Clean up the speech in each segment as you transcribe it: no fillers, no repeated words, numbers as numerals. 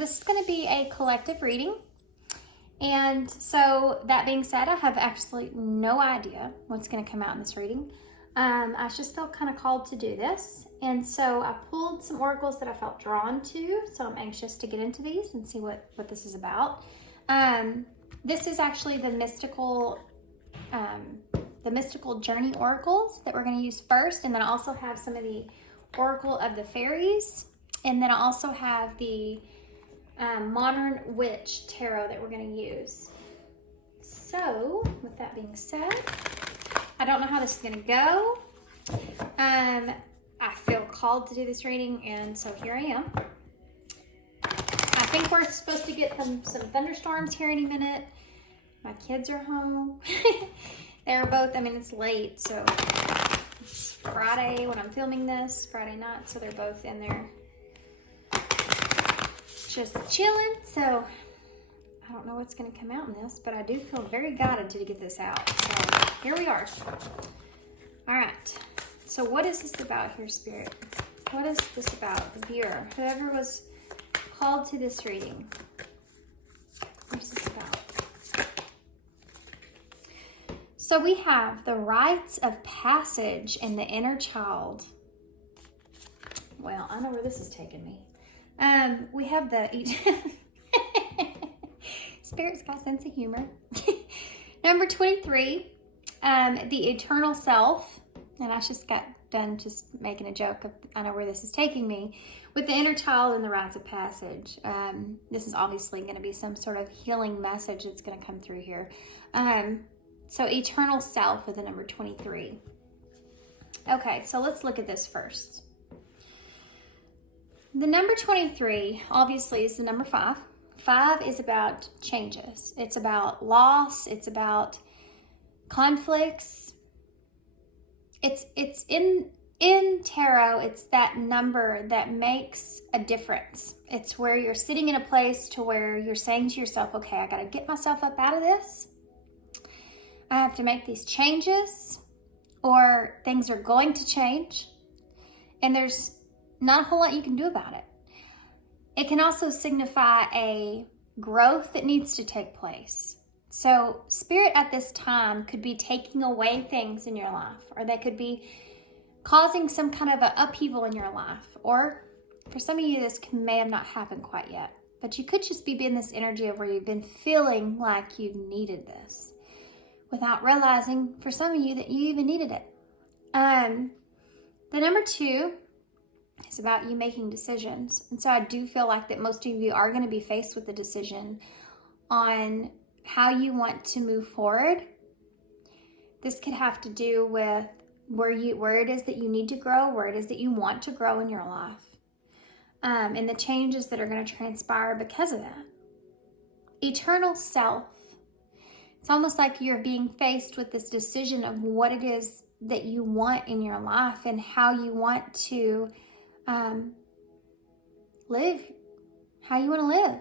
this is going to be a collective reading. And so that being said, I have absolutely no idea what's going to come out in this reading. I just felt kind of called to do this. And so I pulled some oracles that I felt drawn to. So I'm anxious to get into these and see what this is about. This is actually the mystical journey oracles that we're going to use first. And then I also have some of the oracle of the fairies. And then I also have the modern witch tarot that we're going to use. So with that being said, I don't know how this is going to go. I feel called to do this reading, and so here I am. I think we're supposed to get some thunderstorms here any minute. My kids are home. They're both, I mean, it's late, so it's Friday when I'm filming this, Friday night, so they're both in there just chilling. So I don't know what's going to come out in this, but I do feel very guided to get this out. So here we are. All right. So what is this about here, Spirit? What is this about? The viewer, whoever was called to this reading. What is this about? So we have the rites of passage and the inner child. Well, I know where this is taking me. We have the Spirit's got a sense of humor. Number 23, the eternal self. And I just got done just making a joke of, I know where this is taking me, with the inner child and the rites of passage. This is obviously going to be some sort of healing message that's going to come through here. So eternal self with the number 23. Okay, so let's look at this first. The number 23 obviously is the number 5. 5 is about changes. It's about loss. It's about conflicts. It's in tarot, it's that number that makes a difference. It's where you're sitting in a place to where you're saying to yourself, okay, I got to get myself up out of this. I have to make these changes, or things are going to change. And there's not a whole lot you can do about it. It can also signify a growth that needs to take place. So Spirit at this time could be taking away things in your life, or they could be causing some kind of an upheaval in your life. Or for some of you, this may have not happened quite yet, but you could just be in this energy of where you've been feeling like you've needed this without realizing for some of you that you even needed it. The number 2 is about you making decisions. And so I do feel like that most of you are going to be faced with a decision on how you want to move forward. This could have to do with where it is that you need to grow, where it is that you want to grow in your life, and the changes that are going to transpire because of that. Eternal self. It's almost like you're being faced with this decision of what it is that you want in your life and how you want to live, how you want to live.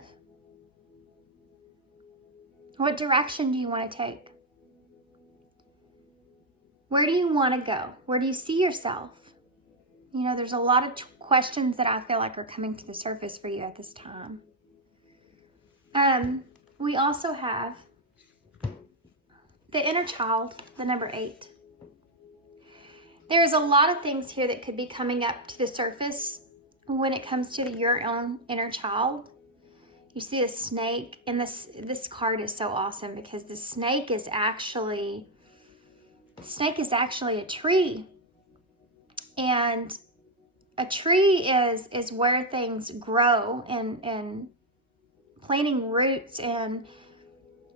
What direction do you want to take? Where do you want to go? Where do you see yourself? You know, there's a lot of questions that I feel like are coming to the surface for you at this time. We also have the inner child, the number 8. There's a lot of things here that could be coming up to the surface when it comes to your own inner child. You see a snake, and this card is so awesome because the snake is actually a tree. And a tree is where things grow and planting roots and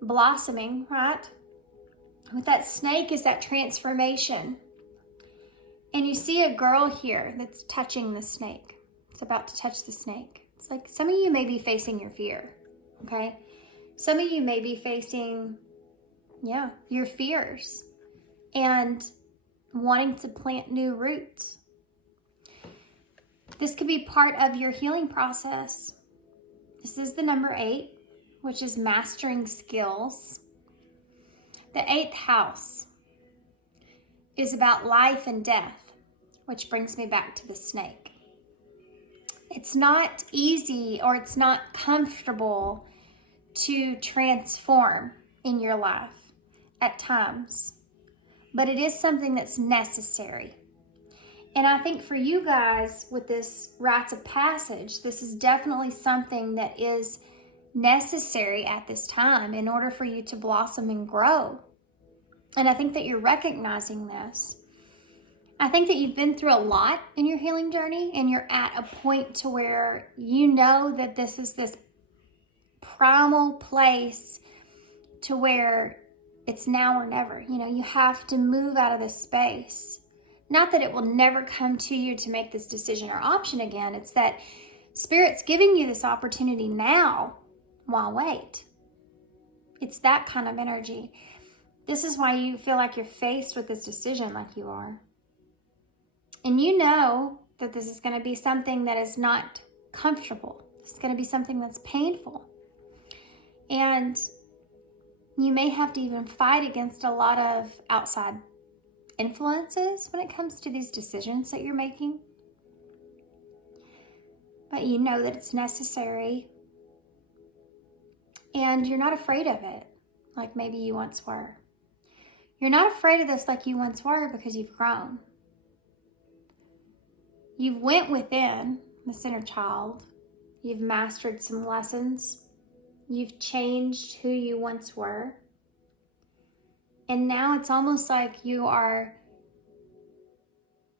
blossoming, right? With that snake is that transformation. And you see a girl here that's touching the snake. It's about to touch the snake. It's like some of you may be facing your fear, okay? Some of you may be facing, your fears and wanting to plant new roots. This could be part of your healing process. This is the number 8, which is mastering skills. The 8th house is about life and death, which brings me back to the snake. It's not easy or it's not comfortable to transform in your life at times, but it is something that's necessary. And I think for you guys with this rites of passage, this is definitely something that is necessary at this time in order for you to blossom and grow. And I think that you're recognizing this. I think that you've been through a lot in your healing journey, and you're at a point to where you know that this is this primal place to where it's now or never. You know, you have to move out of this space. Not that it will never come to you to make this decision or option again. It's that Spirit's giving you this opportunity now. Why wait? It's that kind of energy. This is why you feel like you're faced with this decision like you are. And you know that this is going to be something that is not comfortable. It's going to be something that's painful. And you may have to even fight against a lot of outside influences when it comes to these decisions that you're making. But you know that it's necessary. And you're not afraid of it like maybe you once were. You're not afraid of this like you once were because you've grown. You've went within this inner child. You've mastered some lessons. You've changed who you once were. And now it's almost like you are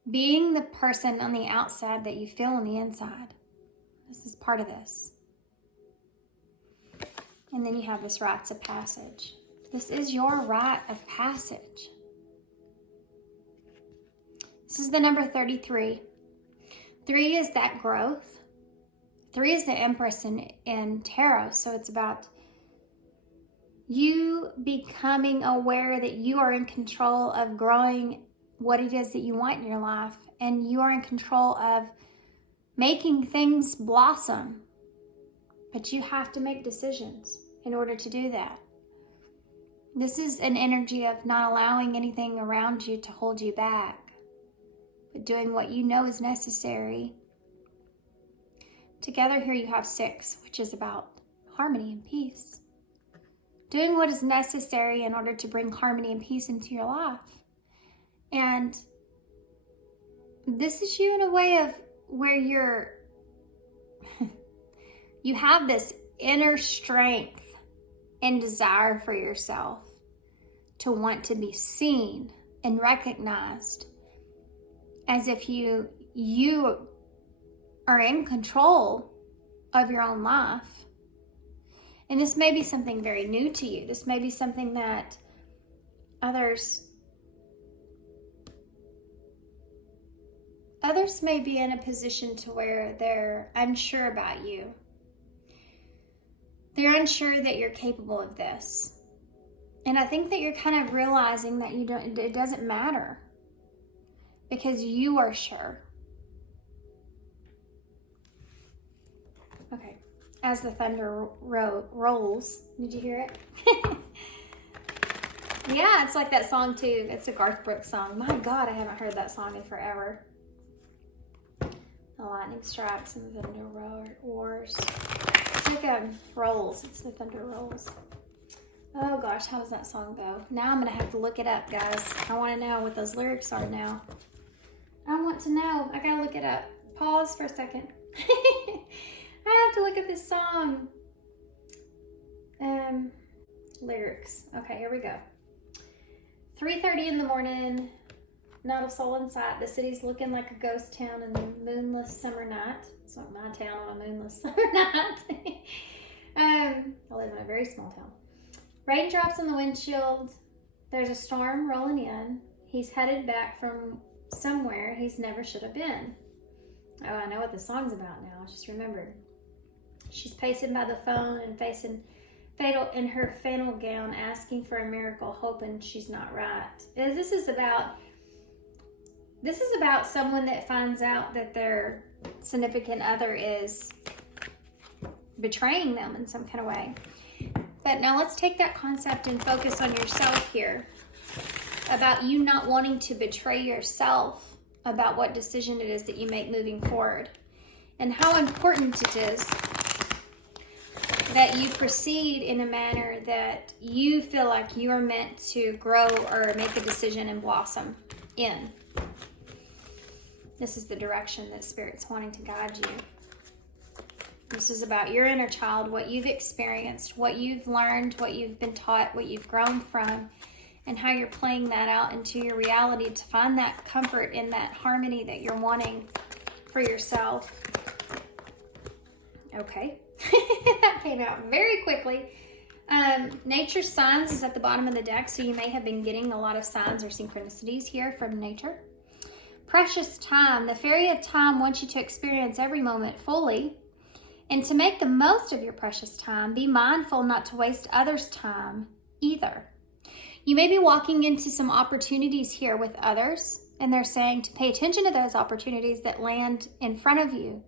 being the person on the outside that you feel on the inside. This is part of this. And then you have this rites of passage. This is your rite of passage. This is the number 33. 3 is that growth. 3 is the Empress in tarot. So it's about you becoming aware that you are in control of growing what it is that you want in your life. And you are in control of making things blossom. But you have to make decisions in order to do that. This is an energy of not allowing anything around you to hold you back, but doing what you know is necessary. Together here you have 6, which is about harmony and peace. Doing what is necessary in order to bring harmony and peace into your life. And this is you in a way of where you have this inner strength and desire for yourself to want to be seen and recognized as if you are in control of your own life. And this may be something very new to you. This may be something that others may be in a position to where they're unsure about you. They're unsure that you're capable of this. And I think that you're kind of realizing that it doesn't matter because you are sure. Okay, as the thunder rolls, did you hear it? Yeah, it's like that song too. It's a Garth Brooks song. My God, I haven't heard that song in forever. The lightning strikes and the thunder roars. It's like rolls. It's the thunder rolls. Oh gosh, how does that song go? Now I'm gonna have to look it up, guys. I want to know what those lyrics are now. I want to know. I gotta look it up. Pause for a second. I have to look at this song. Lyrics. Okay, here we go. 3:30 in the morning. Not a soul in sight. The city's looking like a ghost town in the moonless summer night. It's not my town on a moonless summer night. I live in a very small town. Raindrops in the windshield. There's a storm rolling in. He's headed back from somewhere he's never should have been. Oh, I know what the song's about now. I just remembered. She's pacing by the phone and facing fatal in her flannel gown, asking for a miracle, hoping she's not right. This is about someone that finds out that their significant other is betraying them in some kind of way. But now let's take that concept and focus on yourself here. About you not wanting to betray yourself about what decision it is that you make moving forward. and how important it is that you proceed in a manner that you feel like you are meant to grow or make a decision and blossom in. This is the direction that Spirit's wanting to guide you. This is about your inner child, what you've experienced, what you've learned, what you've been taught, what you've grown from, and how you're playing that out into your reality to find that comfort in that harmony that you're wanting for yourself. Okay. That came out very quickly. Nature signs is at the bottom of the deck, so you may have been getting a lot of signs or synchronicities here from nature. Precious time. The fairy of time wants you to experience every moment fully. And to make the most of your precious time, be mindful not to waste others' time either. You may be walking into some opportunities here with others, and they're saying to pay attention to those opportunities that land in front of you.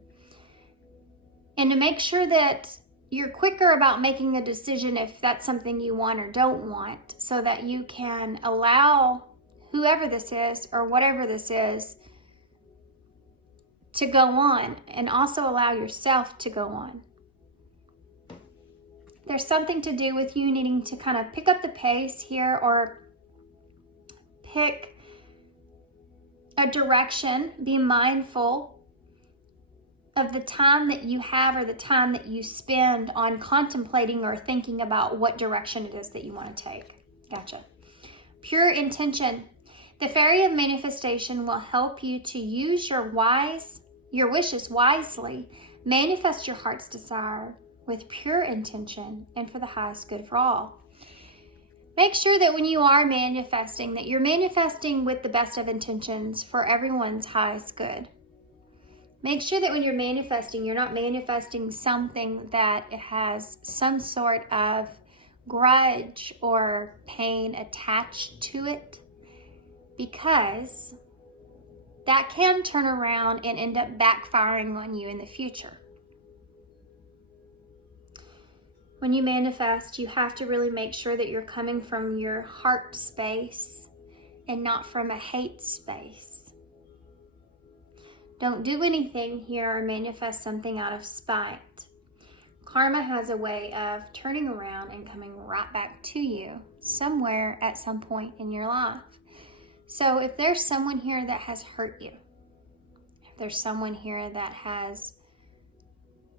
And to make sure that you're quicker about making a decision if that's something you want or don't want, so that you can allow whoever this is or whatever this is to go on, and also allow yourself to go on. There's something to do with you needing to kind of pick up the pace here, or pick a direction. Be mindful of the time that you have or the time that you spend on contemplating or thinking about what direction it is that you want to take. Gotcha. Pure intention. The fairy of manifestation will help you to use your wishes wisely. Manifest your heart's desire with pure intention and for the highest good for all. Make sure that when you are manifesting, that you're manifesting with the best of intentions for everyone's highest good. Make sure that when you're manifesting, you're not manifesting something that has some sort of grudge or pain attached to it, because that can turn around and end up backfiring on you in the future. When you manifest, you have to really make sure that you're coming from your heart space and not from a hate space. Don't do anything here or manifest something out of spite. Karma has a way of turning around and coming right back to you somewhere at some point in your life. So if there's someone here that has hurt you, if there's someone here that has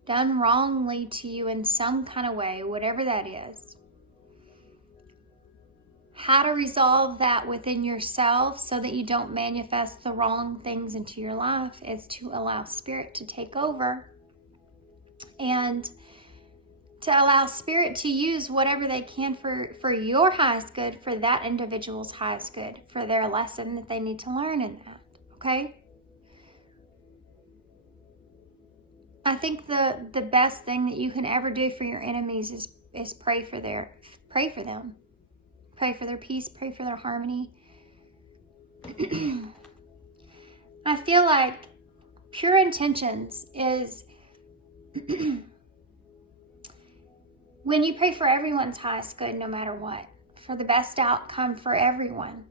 done wrongly to you in some kind of way, whatever that is, how to resolve that within yourself so that you don't manifest the wrong things into your life is to allow Spirit to take over and to allow Spirit to use whatever they can for your highest good, for that individual's highest good, for their lesson that they need to learn in that, okay? I think the best thing that you can ever do for your enemies is pray for them. Pray for their peace, pray for their harmony. I feel like pure intentions is when you pray for everyone's highest good, no matter what, for the best outcome for everyone.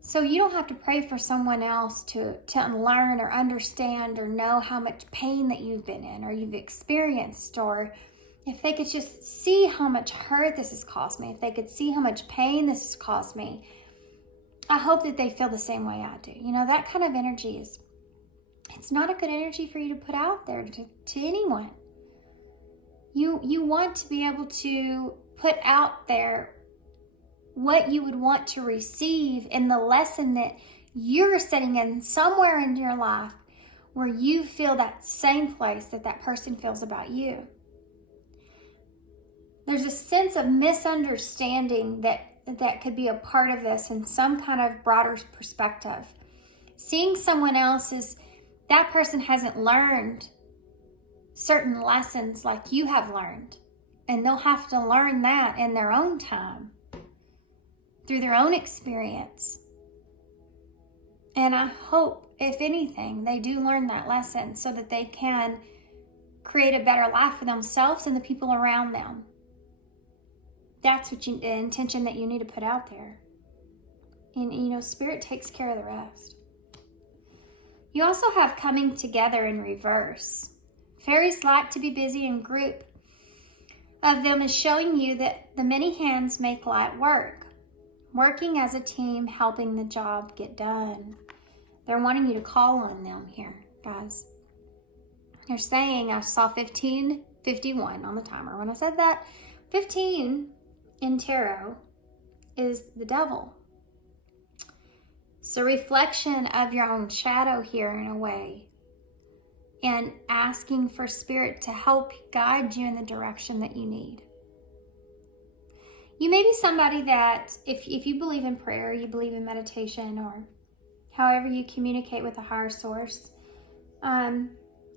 So you don't have to pray for someone else to learn or understand or know how much pain that you've been in or you've experienced, or if they could just see how much hurt this has caused me, if they could see how much pain this has caused me, I hope that they feel the same way I do. You know, that kind of energy it's not a good energy for you to put out there to anyone. You want to be able to put out there what you would want to receive in the lesson that you're sitting in somewhere in your life where you feel that same place that person feels about you. There's a sense of misunderstanding that could be a part of this in some kind of broader perspective. Seeing someone else as that person hasn't learned certain lessons like you have learned, and they'll have to learn that in their own time, through their own experience. And I hope, if anything, they do learn that lesson so that they can create a better life for themselves and the people around them. That's the intention that you need to put out there. And, Spirit takes care of the rest. You also have coming together in reverse. Fairies like to be busy, and group of them is showing you that the many hands make light work. Working as a team, helping the job get done. They're wanting you to call on them here, guys. They're saying, I saw 1551 on the timer. When I said that, 15 in tarot is the devil. It's a reflection of your own shadow here in a way, and asking for spirit to help guide you in the direction that you need. You may be somebody that, if you believe in prayer, you believe in meditation, or however you communicate with a higher source,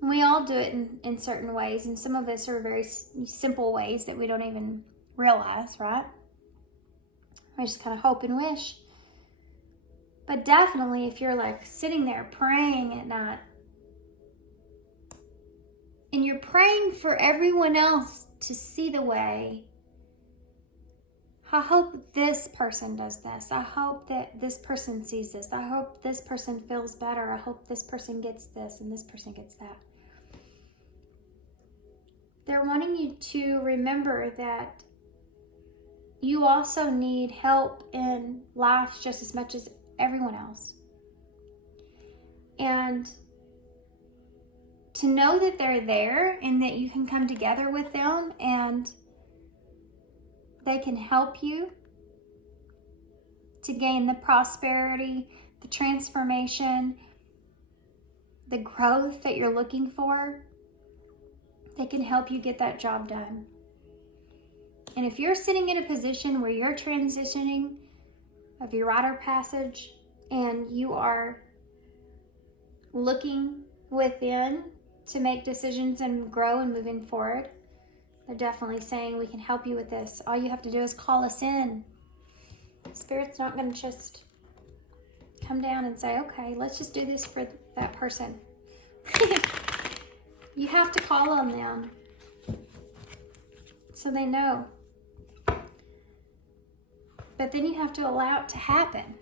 we all do it in certain ways, and some of us are very simple ways that we don't even realize, right? I just kind of hope and wish. But definitely, if you're like sitting there praying at night, and you're praying for everyone else to see the way, I hope this person does this. I hope that this person sees this. I hope this person feels better. I hope this person gets this and this person gets that. They're wanting you to remember that you also need help in life just as much as everyone else. And to know that they're there and that you can come together with them and they can help you to gain the prosperity, the transformation, the growth that you're looking for. They can help you get that job done. And if you're sitting in a position where you're transitioning of your rite of passage and you are looking within to make decisions and grow and moving forward, they're definitely saying we can help you with this. All you have to do is call us in. Spirit's not going to just come down and say, okay, let's just do this for that person. You have to call on them so they know. But then you have to allow it to happen.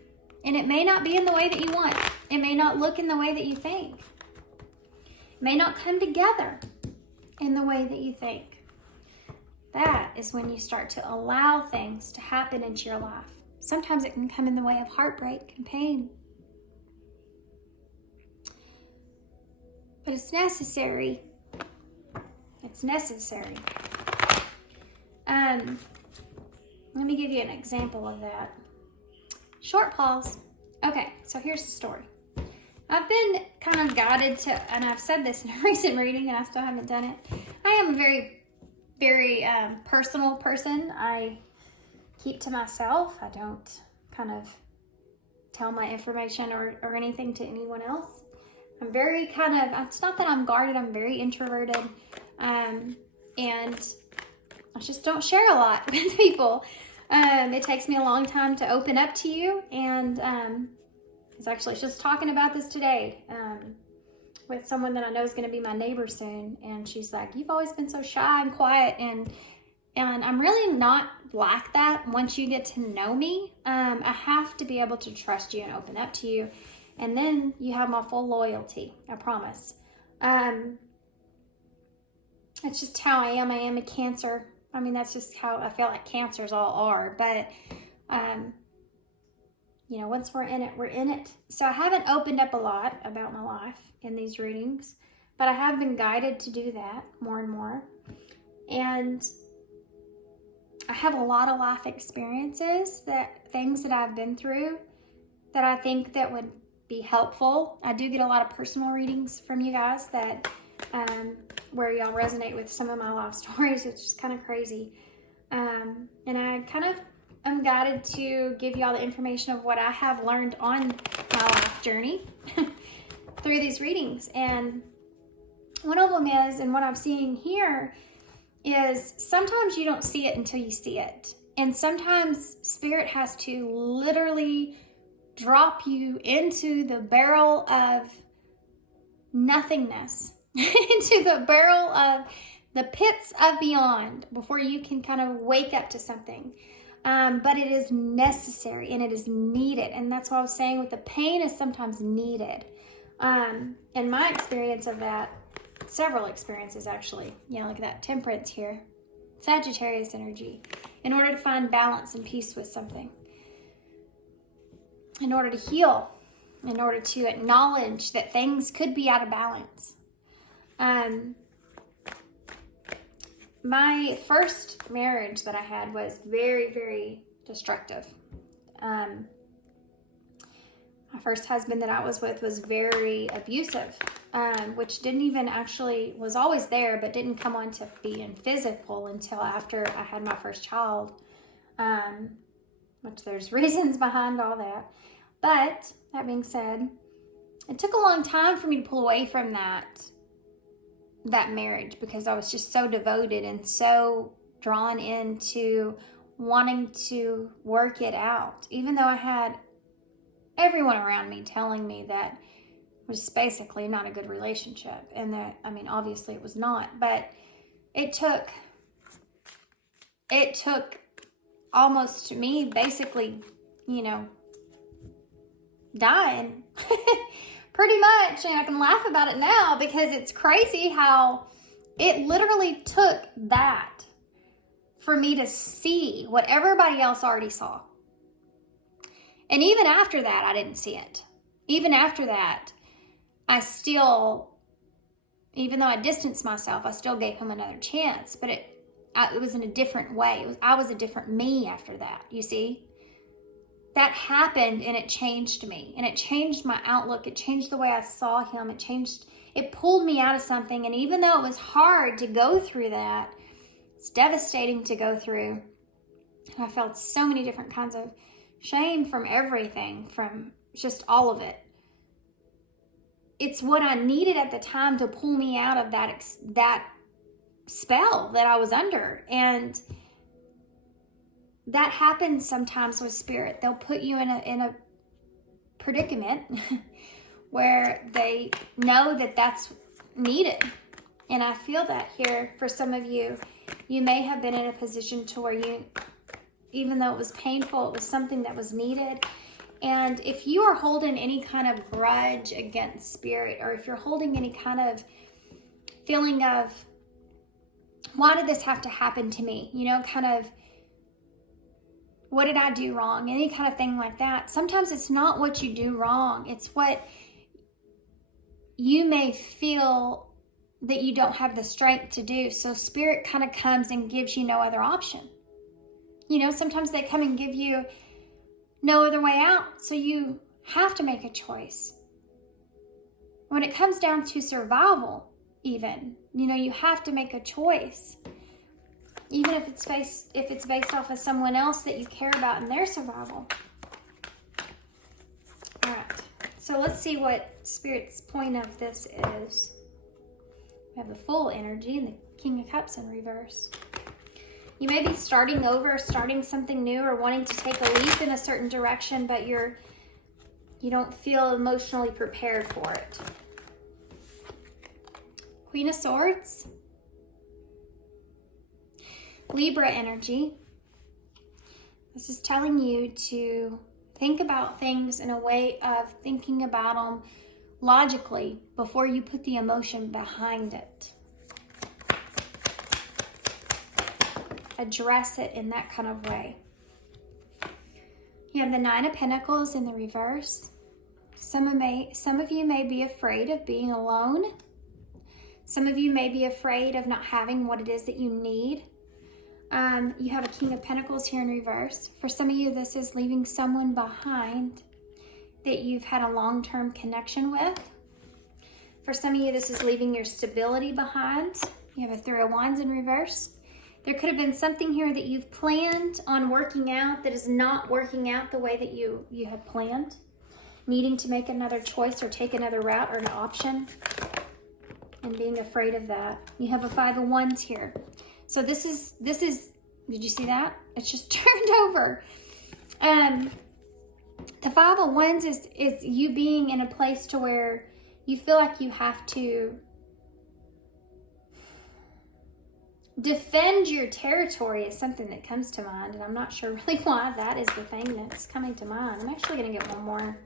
And it may not be in the way that you want. It may not look in the way that you think. It may not come together in the way that you think. That is when you start to allow things to happen into your life. Sometimes it can come in the way of heartbreak and pain. But it's necessary. It's necessary. Let me give you an example of that. Short pause. Okay, so here's the story. I've been kind of guided to, and I've said this in a recent reading and I still haven't done it. I am a very, very personal person. I keep to myself. I don't kind of tell my information or anything to anyone else. I'm very kind of, it's not that I'm guarded, I'm very introverted. And I just don't share a lot with people. It takes me a long time to open up to you. And I was actually just talking about this today with someone that I know is going to be my neighbor soon. And she's like, you've always been so shy and quiet. And I'm really not like that once you get to know me. I have to be able to trust you and open up to you. And then you have my full loyalty, I promise. It's just how I am. I am a Cancer. I mean, that's just how I feel like Cancers all are. But, you know, once we're in it, we're in it. So I haven't opened up a lot about my life in these readings. But I have been guided to do that more and more. And I have a lot of life experiences, things that I've been through that I think that would be helpful. I do get a lot of personal readings from you guys that where y'all resonate with some of my life stories. It's just kind of crazy. And I kind of am guided to give y'all the information of what I have learned on my life journey through these readings. And one of them is, and what I'm seeing here is sometimes you don't see it until you see it. And sometimes Spirit has to literally drop you into the barrel of nothingness, into the barrel of the pits of beyond before you can kind of wake up to something. But it is necessary and it is needed. And that's what I was saying with the pain is sometimes needed. In my experience of that, several experiences actually, look at that Temperance here, Sagittarius energy, in order to find balance and peace with something, in order to heal, in order to acknowledge that things could be out of balance. My first marriage that I had was very, very destructive. My first husband that I was with was very abusive, which didn't even actually, was always there, but didn't come on to being physical until after I had my first child, which there's reasons behind all that. But that being said, it took a long time for me to pull away from that marriage, because I was just so devoted and so drawn into wanting to work it out, even though I had everyone around me telling me that it was basically not a good relationship, and that, obviously it was not, but it took almost me basically, dying pretty much. And I can laugh about it now because it's crazy how it literally took that for me to see what everybody else already saw. And even after that, I didn't see it. Even after that, I still, even though I distanced myself, I still gave him another chance. But it was in a different way. I was a different me after that, you see? That happened, and it changed me. And it changed my outlook. It changed the way I saw him. It pulled me out of something. And even though it was hard to go through that, it's devastating to go through. And I felt so many different kinds of shame from everything, from just all of it. It's what I needed at the time to pull me out of that spell that I was under. And that happens sometimes with spirit. They'll put you in a predicament where they know that that's needed. And I feel that here for some of you. You may have been in a position to where you, even though it was painful, it was something that was needed. And if you are holding any kind of grudge against spirit, or if you're holding any kind of feeling of, why did this have to happen to me? Kind of, what did I do wrong? Any kind of thing like that. Sometimes it's not what you do wrong. It's what you may feel that you don't have the strength to do. So spirit kind of comes and gives you no other option. Sometimes they come and give you no other way out. So you have to make a choice. When it comes down to survival, even, you have to make a choice. Even if it's based off of someone else that you care about and their survival. All right. So let's see what Spirit's point of this is. We have the Fool energy and the King of Cups in reverse. You may be starting over, starting something new, or wanting to take a leap in a certain direction, but you don't feel emotionally prepared for it. Queen of Swords. Libra energy. This is telling you to think about things in a way of thinking about them logically before you put the emotion behind it. Address it in that kind of way. You have the Nine of Pentacles in the reverse. Some of you may be afraid of being alone. Some of you may be afraid of not having what it is that you need. You have a King of Pentacles here in reverse. For some of you, this is leaving someone behind that you've had a long-term connection with. For some of you, this is leaving your stability behind. You have a Three of Wands in reverse. There could have been something here that you've planned on working out that is not working out the way that you had planned. Needing to make another choice or take another route or an option. And being afraid of that. You have a Five of Wands here. So this is, did you see that? It's just turned over. The Five of Wands is you being in a place to where you feel like you have to defend your territory is something that comes to mind. And I'm not sure really why that is the thing that's coming to mind. I'm actually going to get one more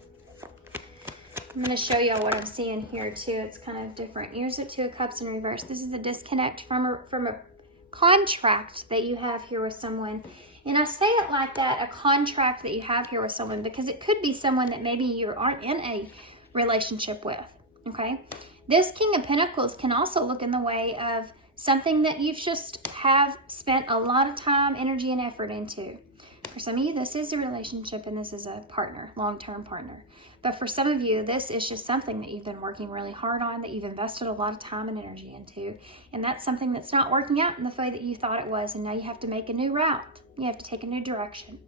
I'm going to show y'all what I'm seeing here too. It's kind of different. Here's the Two of Cups in reverse. This is a disconnect from a contract that you have here with someone. And I say it like that, a contract that you have here with someone, because it could be someone that maybe you aren't in a relationship with, okay? This King of Pentacles can also look in the way of something that you've just have spent a lot of time, energy, and effort into. For some of you, this is a relationship and this is a partner, long-term partner. But for some of you, this is just something that you've been working really hard on, that you've invested a lot of time and energy into. And that's something that's not working out in the way that you thought it was. And now you have to make a new route. You have to take a new direction.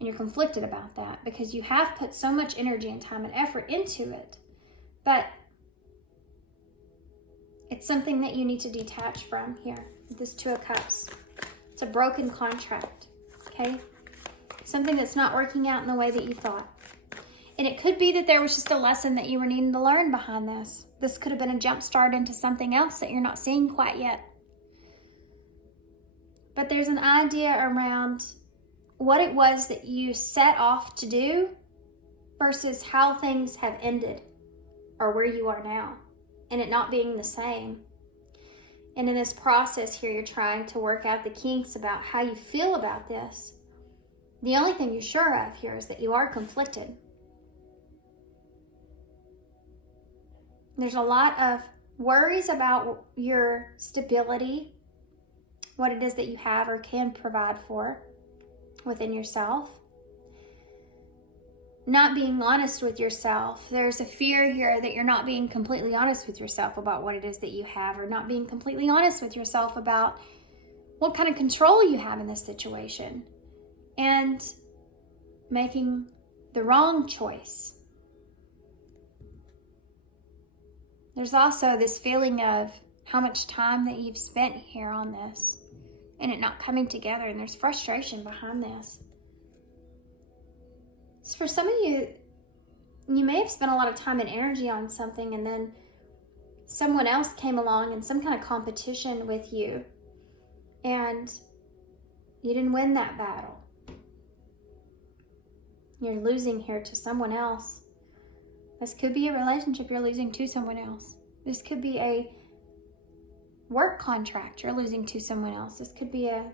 And you're conflicted about that because you have put so much energy and time and effort into it. But it's something that you need to detach from here. This Two of Cups. It's a broken contract, okay? Something that's not working out in the way that you thought. And it could be that there was just a lesson that you were needing to learn behind this. This could have been a jump start into something else that you're not seeing quite yet. But there's an idea around what it was that you set off to do versus how things have ended or where you are now, and it not being the same. And in this process here, you're trying to work out the kinks about how you feel about this. The only thing you're sure of here is that you are conflicted. There's a lot of worries about your stability, what it is that you have or can provide for within yourself. Not being honest with yourself. There's a fear here that you're not being completely honest with yourself about what it is that you have, or not being completely honest with yourself about what kind of control you have in this situation, and making the wrong choice. There's also this feeling of how much time that you've spent here on this and it not coming together, and there's frustration behind this. So for some of you, you may have spent a lot of time and energy on something, and then someone else came along in some kind of competition with you, and you didn't win that battle. You're losing here to someone else. This could be a relationship you're losing to someone else. This could be a work contract you're losing to someone else. This could be a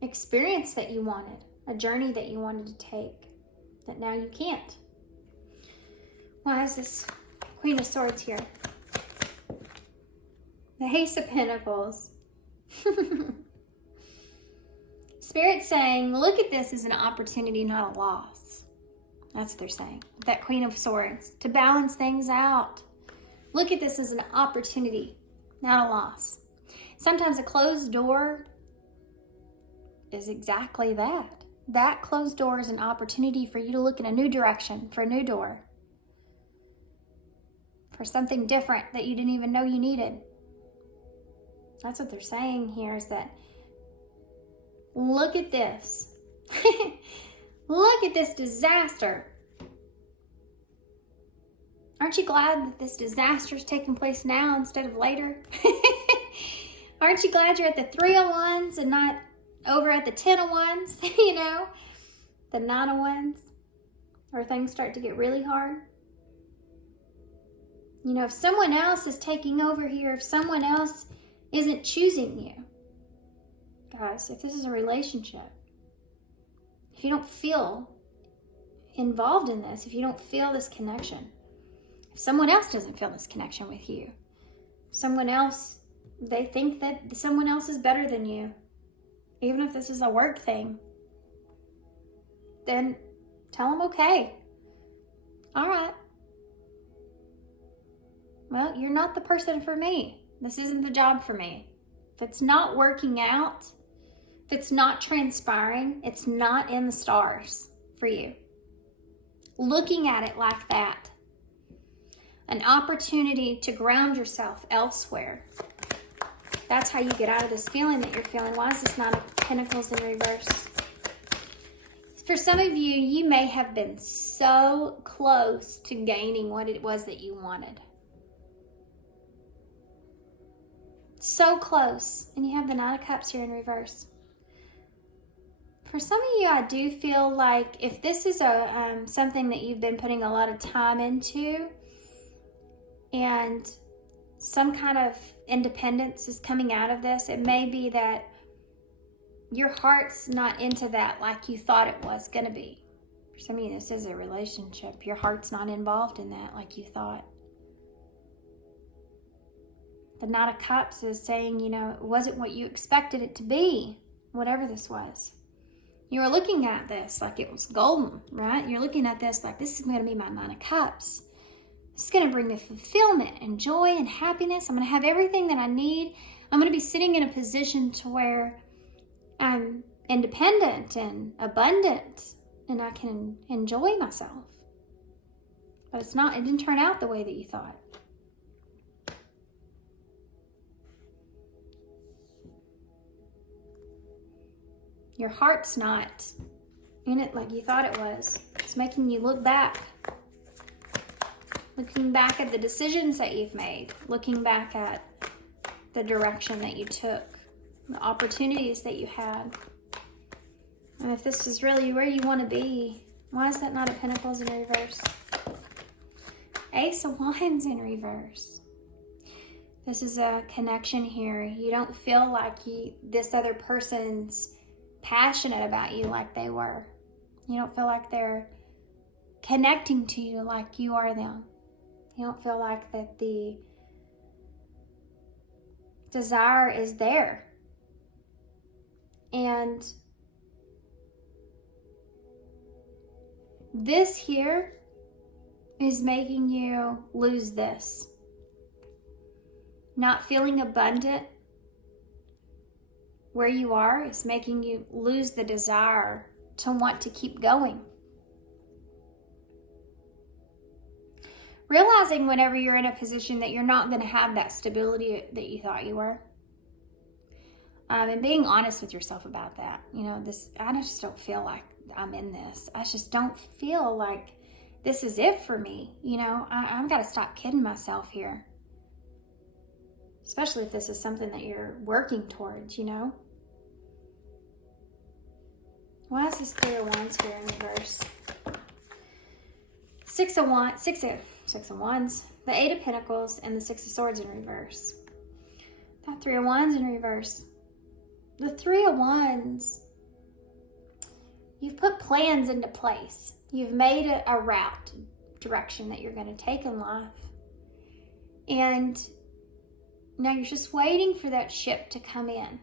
experience that you wanted, a journey that you wanted to take that now you can't. Why is this Queen of Swords here? The Ace of Pentacles. Spirit's saying, look at this as an opportunity, not a loss. That's what they're saying. That Queen of Swords, to balance things out. Look at this as an opportunity, not a loss. Sometimes a closed door is exactly that. That closed door is an opportunity for you to look in a new direction, for a new door, for something different that you didn't even know you needed. That's what they're saying here, is that look at this. Look at this disaster. Aren't you glad that this disaster is taking place now instead of later? Aren't you glad you're at the 3 of Wands and not over at the 10 of Wands, you know, the 9 of Wands, where things start to get really hard? You know, if someone else is taking over here, if someone else isn't choosing you, guys, if this is a relationship, if you don't feel involved in this, if you don't feel this connection, if someone else doesn't feel this connection with you, someone else, they think that someone else is better than you, even if this is a work thing, then tell them, okay, all right, well, you're not the person for me. This isn't the job for me. If it's not working out, if it's not transpiring, it's not in the stars for you. Looking at it like that, an opportunity to ground yourself elsewhere. That's how you get out of this feeling that you're feeling. Why is this Nine of Pentacles in reverse? For some of you, you may have been so close to gaining what it was that you wanted. So close. And you have the Nine of Cups here in reverse. For some of you, I do feel like if this is something that you've been putting a lot of time into and some kind of independence is coming out of this, it may be that your heart's not into that like you thought it was going to be. For some of you, this is a relationship. Your heart's not involved in that like you thought. The Knight of Cups is saying, you know, it wasn't what you expected it to be, whatever this was. You were looking at this like it was golden, right? You're looking at this like this is going to be my Nine of Cups. This is going to bring me fulfillment and joy and happiness. I'm going to have everything that I need. I'm going to be sitting in a position to where I'm independent and abundant and I can enjoy myself. But it's not, it didn't turn out the way that you thought. Your heart's not in it like you thought it was. It's making you look back. Looking back at the decisions that you've made. Looking back at the direction that you took. The opportunities that you had. And if this is really where you want to be, why is that Knight of Pentacles in reverse? Ace of Wands in reverse. This is a connection here. You don't feel like this other person's passionate about you like they were. You don't feel like they're connecting to you like you are them. You don't feel like that the desire is there. And this here is making you lose this. Not feeling abundant where you are is making you lose the desire to want to keep going. Realizing whenever you're in a position that you're not going to have that stability that you thought you were. And being honest with yourself about that. You know, I just don't feel like I'm in this. I just don't feel like this is it for me. You know, I've got to stop kidding myself here. Especially if this is something that you're working towards, you know. Why is this Three of Wands here in reverse? Six of Wands, the Eight of Pentacles, and the Six of Swords in reverse. That Three of Wands in reverse. The Three of Wands, you've put plans into place. You've made a route, direction that you're going to take in life. And now you're just waiting for that ship to come in.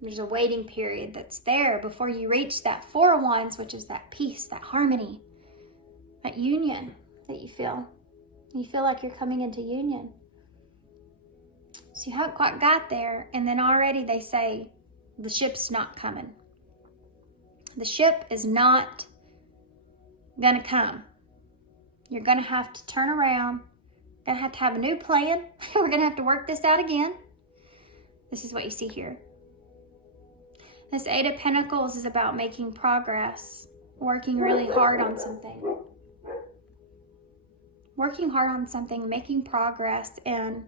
There's a waiting period that's there before you reach that Four of Wands, which is that peace, that harmony, that union that you feel. You feel like you're coming into union. So you haven't quite got there, and then already they say the ship's not coming. The ship is not going to come. You're going to have to turn around. You're going to have a new plan. We're going to have to work this out again. This is what you see here. This Eight of Pentacles is about making progress, working really hard on something. Working hard on something, making progress, and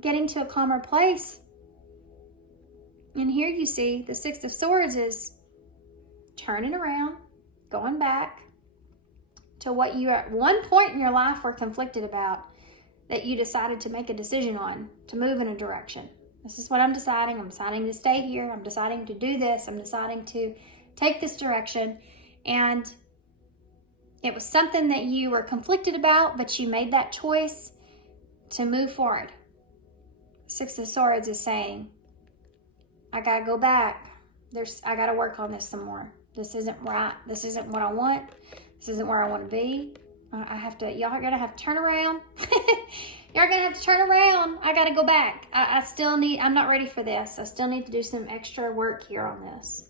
getting to a calmer place. And here you see the Six of Swords is turning around, going back to what you at one point in your life were conflicted about, that you decided to make a decision on, to move in a direction. This is what I'm deciding. I'm deciding to stay here. I'm deciding to do this. I'm deciding to take this direction. And it was something that you were conflicted about, but you made that choice to move forward. Six of Swords is saying, I got to go back. I got to work on this some more. This isn't right. This isn't what I want. This isn't where I want to be. Y'all are going to have to turn around. You're going to have to turn around. I got to go back. I'm not ready for this. I still need to do some extra work here on this.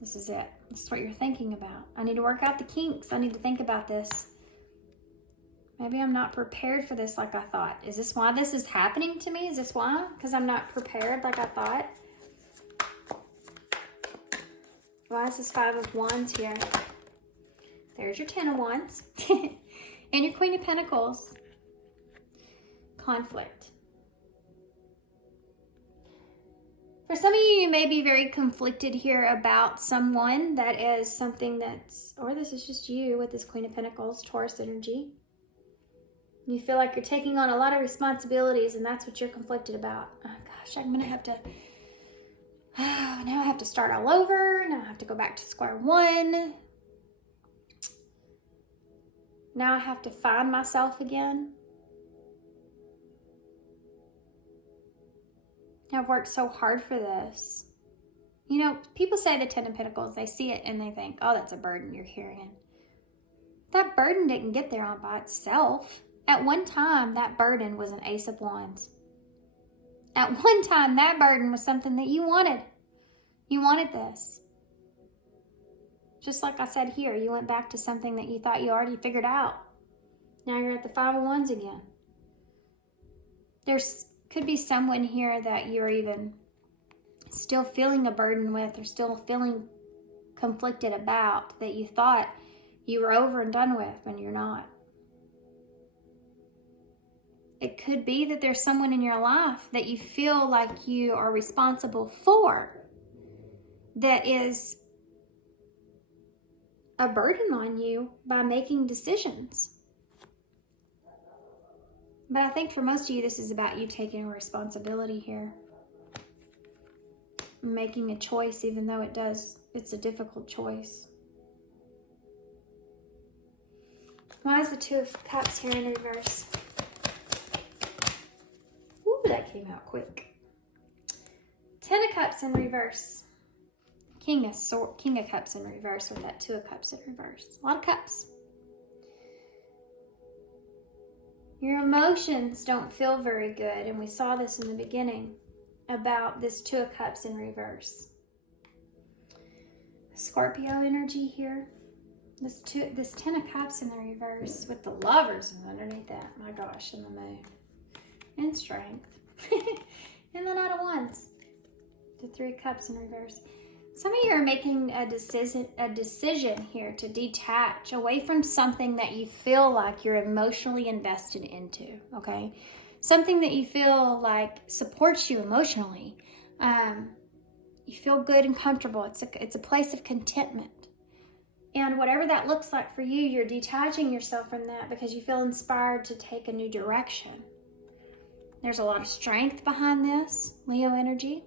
This is it. This is what you're thinking about. I need to work out the kinks. I need to think about this. Maybe I'm not prepared for this like I thought. Is this why this is happening to me? Is this why? Because I'm not prepared like I thought? Why is this Five of Wands here? There's your Ten of Wands. And your Queen of Pentacles. Conflict. For some of you, you may be very conflicted here about someone that is something that's, or this is just you with this Queen of Pentacles, Taurus energy. You feel like you're taking on a lot of responsibilities and that's what you're conflicted about. Oh gosh, I'm going to have to, now I have to start all over. Now I have to go back to square one. Now I have to find myself again. I've worked so hard for this. You know, people say the Ten of Pentacles, they see it and they think, oh, that's a burden you're carrying. That burden didn't get there all by itself. At one time, that burden was an Ace of Wands. At one time, that burden was something that you wanted. You wanted this. Just like I said here, you went back to something that you thought you already figured out. Now you're at the Five of Wands again. There's could be someone here that you're even still feeling a burden with or still feeling conflicted about that you thought you were over and done with when you're not. It could be that there's someone in your life that you feel like you are responsible for that is a burden on you by making decisions. But I think for most of you, this is about you taking responsibility here. Making a choice, even though it's a difficult choice. Why is the Two of Cups here in reverse? Ooh, that came out quick. Ten of Cups in reverse. King of Cups in reverse with that Two of Cups in reverse. A lot of cups. Your emotions don't feel very good, and we saw this in the beginning about this Two of Cups in reverse. Scorpio energy here. This Ten of Cups in the reverse with the Lovers underneath that. My gosh, and the Moon. And Strength. And the Knight of Wands. The Three of Cups in reverse. Some of you are making a decision here to detach away from something that you feel like you're emotionally invested into, okay? Something that you feel like supports you emotionally. You feel good and comfortable. It's a place of contentment. And whatever that looks like for you, you're detaching yourself from that because you feel inspired to take a new direction. There's a lot of strength behind this, Leo energy.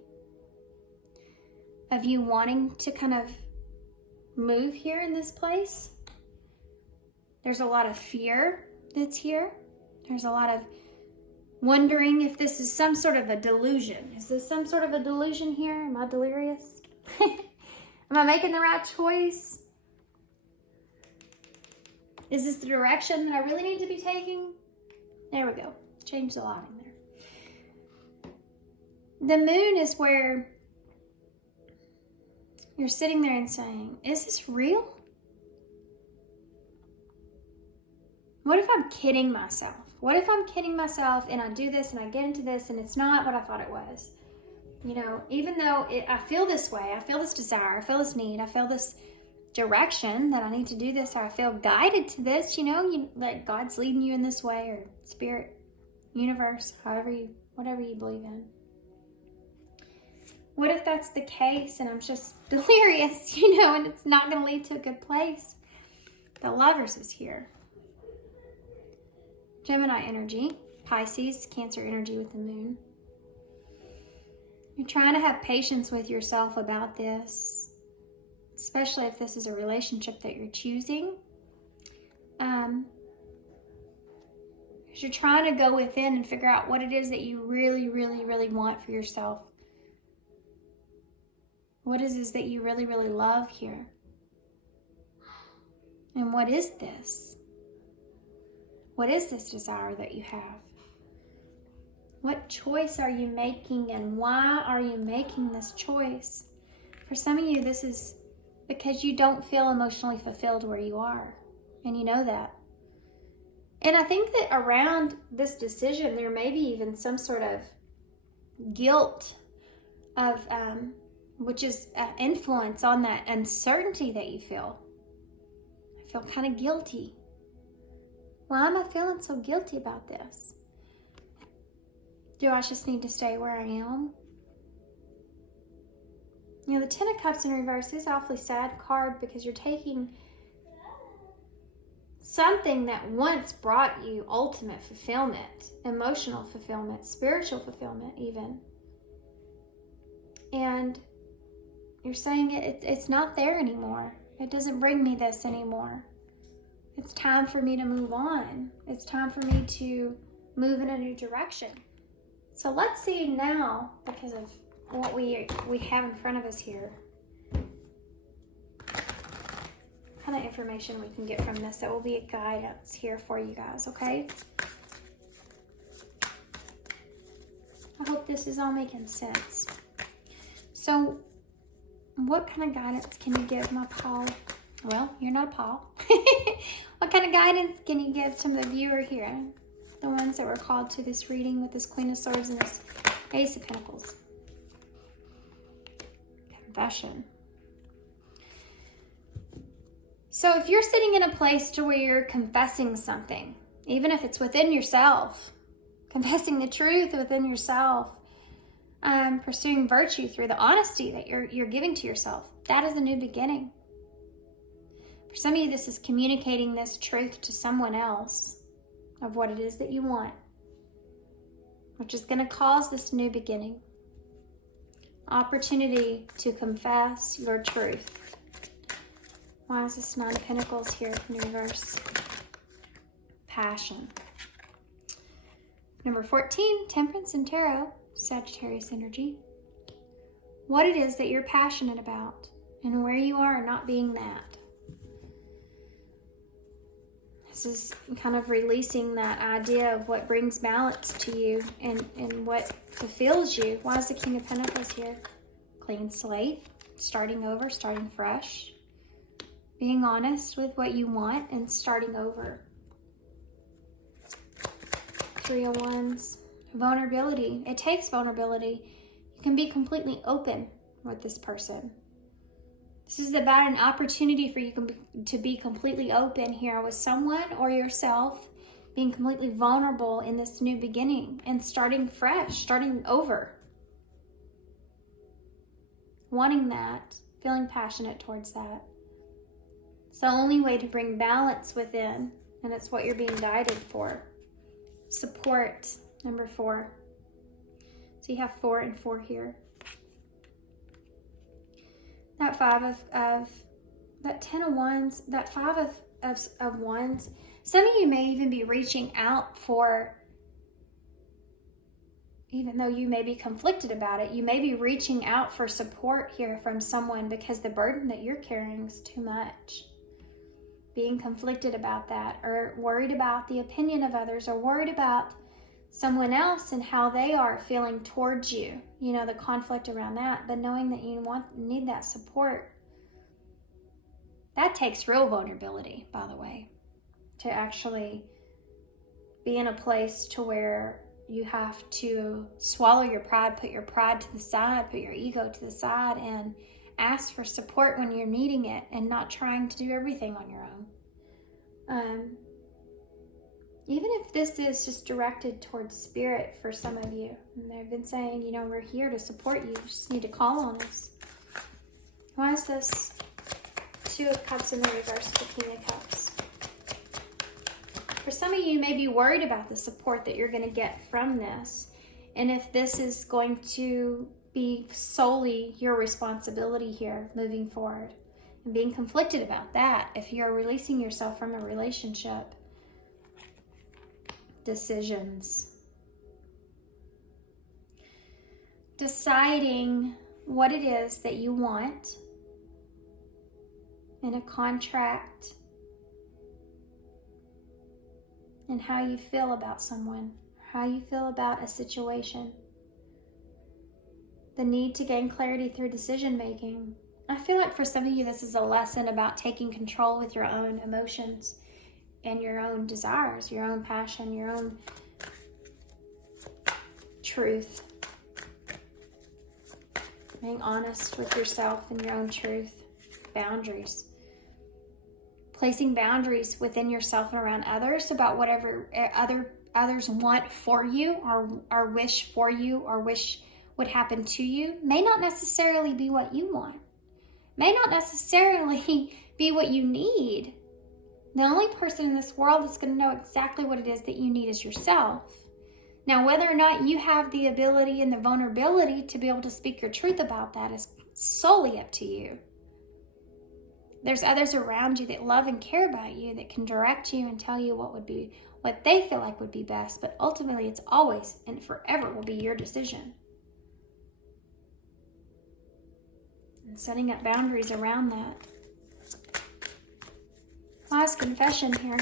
Of you wanting to kind of move here in this place. There's a lot of fear that's here. There's a lot of wondering if this is some sort of a delusion. Is this some sort of a delusion here? Am I delirious? Am I making the right choice? Is this the direction that I really need to be taking? There we go. Change the lighting there. The Moon is where you're sitting there and saying, is this real? What if I'm kidding myself? What if I'm kidding myself and I do this and I get into this and it's not what I thought it was? You know, even though I feel this way, I feel this desire, I feel this need, I feel this direction that I need to do this, or I feel guided to this, you know, like God's leading you in this way, or spirit, universe, whatever you believe in. What if that's the case and I'm just delirious, you know, and it's not going to lead to a good place? The Lovers is here. Gemini energy, Pisces, Cancer energy with the Moon. You're trying to have patience with yourself about this, especially if this is a relationship that you're choosing. Because you're trying to go within and figure out what it is that you really, really, really want for yourself. What is this that you really, really love here? And what is this? What is this desire that you have? What choice are you making, and why are you making this choice? For some of you, this is because you don't feel emotionally fulfilled where you are, and you know that. And I think that around this decision, there may be even some sort of guilt of, which is influence on that uncertainty that you feel. I feel kind of guilty. Why am I feeling so guilty about this? Do I just need to stay where I am? You know, the Ten of Cups in reverse is an awfully sad card because you're taking something that once brought you ultimate fulfillment, emotional fulfillment, spiritual fulfillment even. And you're saying it's not there anymore. It doesn't bring me this anymore. It's time for me to move on. It's time for me to move in a new direction. So let's see now, because of what we have in front of us here, what kind of information we can get from this that will be a guidance here for you guys, okay? I hope this is all making sense. So, what kind of guidance can you give my Paul? Well, you're not a Paul. What kind of guidance can you give to the viewer here? The ones that were called to this reading with this Queen of Swords and this Ace of Pentacles. Confession. So if you're sitting in a place to where you're confessing something, even if it's within yourself, confessing the truth within yourself, pursuing virtue through the honesty that you're giving to yourself, that is a new beginning. For some of you, this is communicating this truth to someone else of what it is that you want, which is going to cause this new beginning. Opportunity to confess your truth. Why is this Nine of Pentacles here in reverse? Passion. Number 14, Temperance and Tarot, Sagittarius energy. What it is that you're passionate about and where you are not being that. This is kind of releasing that idea of what brings balance to you and what fulfills you. Why is the King of Pentacles here? Clean slate, starting over, starting fresh. Being honest with what you want and starting over. Three of Wands, vulnerability. It takes vulnerability. You can be completely open with this person. This is about an opportunity for you to be completely open here with someone or yourself, being completely vulnerable in this new beginning and starting fresh, starting over. Wanting that, feeling passionate towards that. It's the only way to bring balance within, and it's what you're being guided for. Support, number 4. So you have 4 and 4 here. That 5 of that 10 of Wands, that 5 of Wands. Some of you may even be reaching out for, even though you may be conflicted about it, you may be reaching out for support here from someone because the burden that you're carrying is too much. Being conflicted about that, or worried about the opinion of others, or worried about someone else and how they are feeling towards you. You know, the conflict around that, but knowing that you need that support. That takes real vulnerability, by the way, to actually be in a place to where you have to swallow your pride, put your pride to the side, put your ego to the side, and ask for support when you're needing it and not trying to do everything on your own. Even if this is just directed towards spirit for some of you, and they've been saying, you know, we're here to support you. You just need to call on us. Why is this 2 of Cups in the reverse, the King of Cups? For some of you, you may be worried about the support that you're going to get from this. And if this is going to be solely your responsibility here moving forward. And being conflicted about that, if you're releasing yourself from a relationship. Decisions. Deciding what it is that you want in a contract and how you feel about someone, how you feel about a situation. The need to gain clarity through decision making. I feel like for some of you, this is a lesson about taking control with your own emotions and your own desires, your own passion, your own truth. Being honest with yourself and your own truth. Boundaries. Placing boundaries within yourself and around others about whatever others want for you or wish for you or wish would happen to you may not necessarily be what you want, may not necessarily be what you need. The only person in this world that's going to know exactly what it is that you need is yourself. Now, whether or not you have the ability and the vulnerability to be able to speak your truth about that is solely up to you. There's others around you that love and care about you that can direct you and tell you what they feel like would be best, but ultimately it's always and forever will be your decision. And setting up boundaries around that. Last confession here.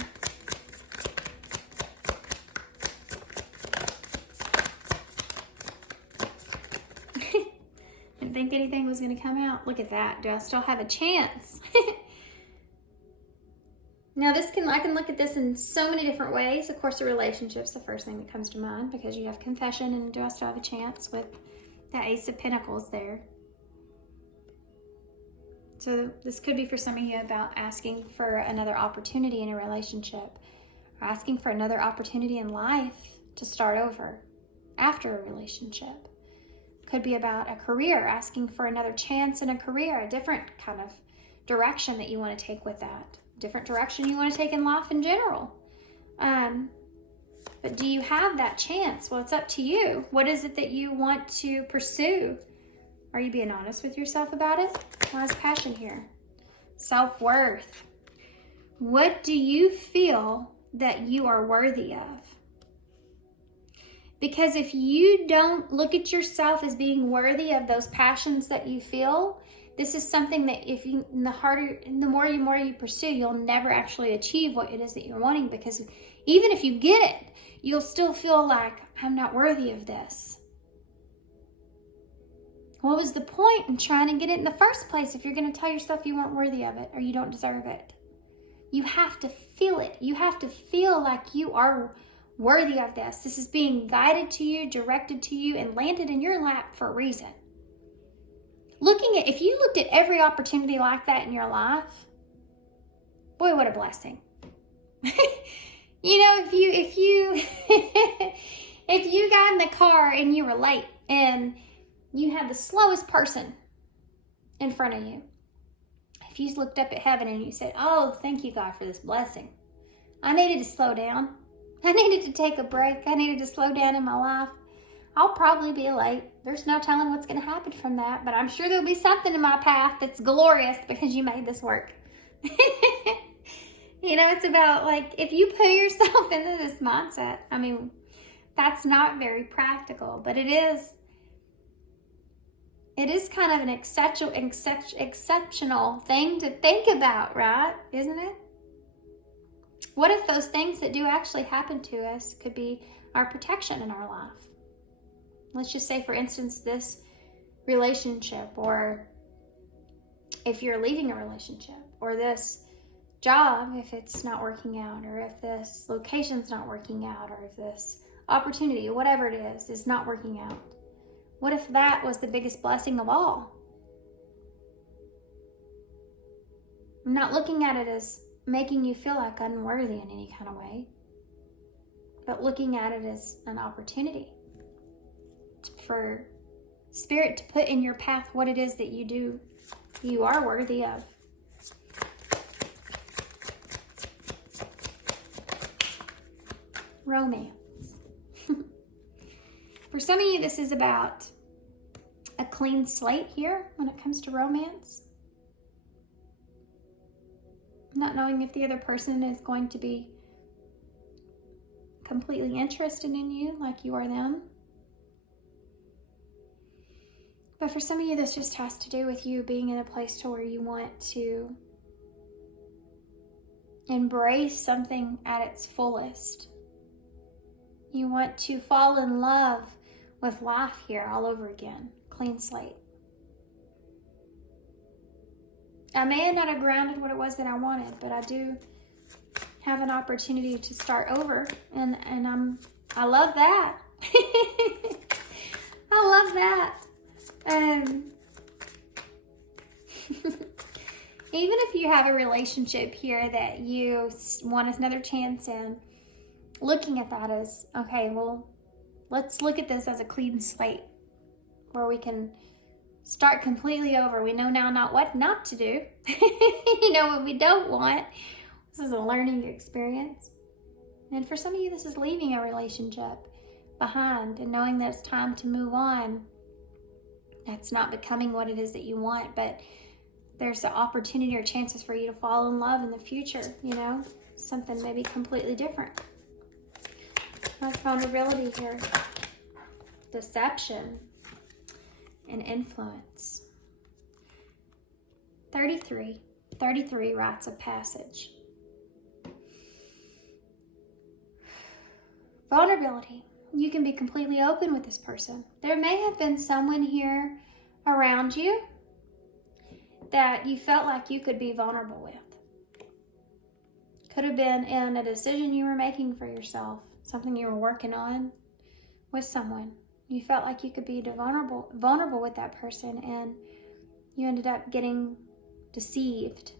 Didn't think anything was going to come out. Look at that. Do I still have a chance? Now I can look at this in so many different ways. Of course, the relationship's the first thing that comes to mind because you have confession and do I still have a chance with the Ace of Pentacles there. So this could be for some of you about asking for another opportunity in a relationship, or asking for another opportunity in life to start over after a relationship. Could be about a career, asking for another chance in a career, a different kind of direction that you want to take with that, different direction you want to take in life in general. But do you have that chance? Well, it's up to you. What is it that you want to pursue? Are you being honest with yourself about it? Why's passion here? Self-worth. What do you feel that you are worthy of? Because if you don't look at yourself as being worthy of those passions that you feel, this is something that the more you pursue, you'll never actually achieve what it is that you're wanting, because even if you get it, you'll still feel like, I'm not worthy of this. What was the point in trying to get it in the first place if you're going to tell yourself you weren't worthy of it or you don't deserve it? You have to feel it. You have to feel like you are worthy of this. This is being guided to you, directed to you, and landed in your lap for a reason. If you looked at every opportunity like that in your life, boy, what a blessing. If you got in the car and you were late and you had the slowest person in front of you, if you looked up at heaven and you said, oh, thank you, God, for this blessing. I needed to slow down. I needed to take a break. I needed to slow down in my life. I'll probably be late. There's no telling what's going to happen from that, but I'm sure there'll be something in my path that's glorious because you made this work. It's about, like, if you put yourself into this mindset, that's not very practical, but it is kind of an exceptional thing to think about, right? Isn't it? What if those things that do actually happen to us could be our protection in our life? Let's just say, for instance, this relationship, or if you're leaving a relationship, or this job, if it's not working out, or if this location's not working out, or if this opportunity, whatever it is not working out. What if that was the biggest blessing of all? I'm not looking at it as making you feel like unworthy in any kind of way, but looking at it as an opportunity for Spirit to put in your path what it is that you are worthy of. Romance. For some of you, this is about a clean slate here when it comes to romance. Not knowing if the other person is going to be completely interested in you like you are them. But for some of you, this just has to do with you being in a place to where you want to embrace something at its fullest. You want to fall in love with life here all over again. Clean slate. I may not have grounded what it was that I wanted, but I do have an opportunity to start over, and I love that. I love that. Even if you have a relationship here that you want another chance in, looking at that as, okay, well, let's look at this as a clean slate. where we can start completely over. We know now not what not to do. You know what we don't want. This is a learning experience. And for some of you, this is leaving a relationship behind and knowing that it's time to move on. That's not becoming what it is that you want, but there's the opportunity or chances for you to fall in love in the future, you know, something maybe completely different. That's vulnerability here. Deception and influence. 33 rites of passage. Vulnerability. You can be completely open with this person. There may have been someone here around you that you felt like you could be vulnerable with. Could have been in a decision you were making for yourself, something you were working on with someone. You felt like you could be vulnerable with that person, and you ended up getting deceived.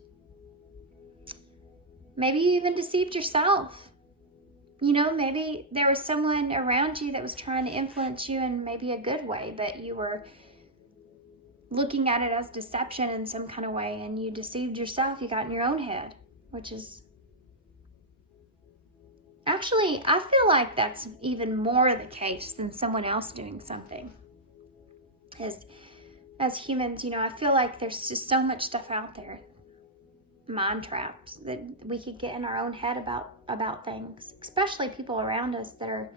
Maybe you even deceived yourself. You know, maybe there was someone around you that was trying to influence you in maybe a good way, but you were looking at it as deception in some kind of way, and you deceived yourself. You got in your own head, which is actually, I feel like that's even more the case than someone else doing something. As humans, you know, I feel like there's just so much stuff out there, mind traps, that we could get in our own head about things, especially people around us that are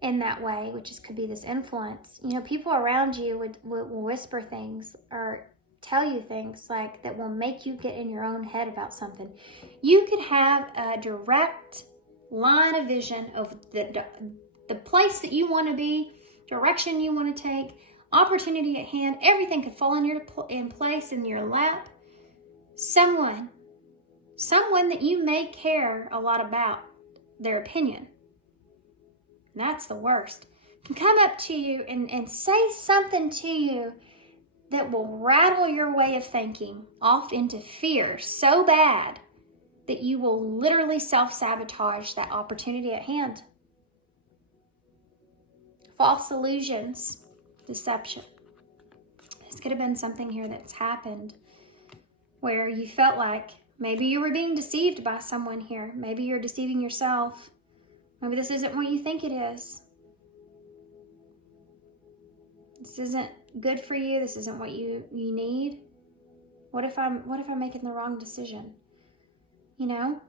in that way, which could be this influence. You know, people around you will whisper things or tell you things like that will make you get in your own head about something. You could have a direct line of vision of the place that you want to be, direction you want to take, opportunity at hand. Everything could fall in place in your lap. Someone that you may care a lot about their opinion. That's the worst. Can come up to you and say something to you that will rattle your way of thinking off into fear so bad that you will literally self-sabotage that opportunity at hand. False illusions, deception. This could have been something here that's happened where you felt like maybe you were being deceived by someone here. Maybe you're deceiving yourself. Maybe this isn't what you think it is. This isn't good for you. This isn't what you need. What if I'm making the wrong decision? You know,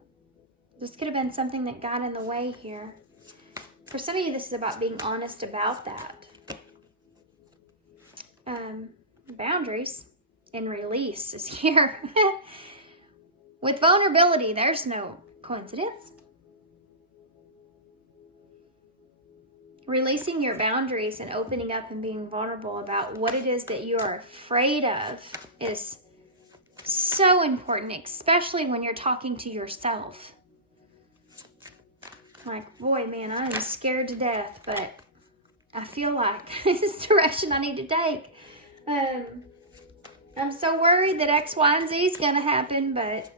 this could have been something that got in the way here. For some of you, this is about being honest about that. Boundaries and release is here. With vulnerability, there's no coincidence. Releasing your boundaries and opening up and being vulnerable about what it is that you are afraid of is so important, especially when you're talking to yourself. Like, boy, man, I am scared to death, but I feel like this is the direction I need to take. I'm so worried that X, Y, and Z is going to happen, but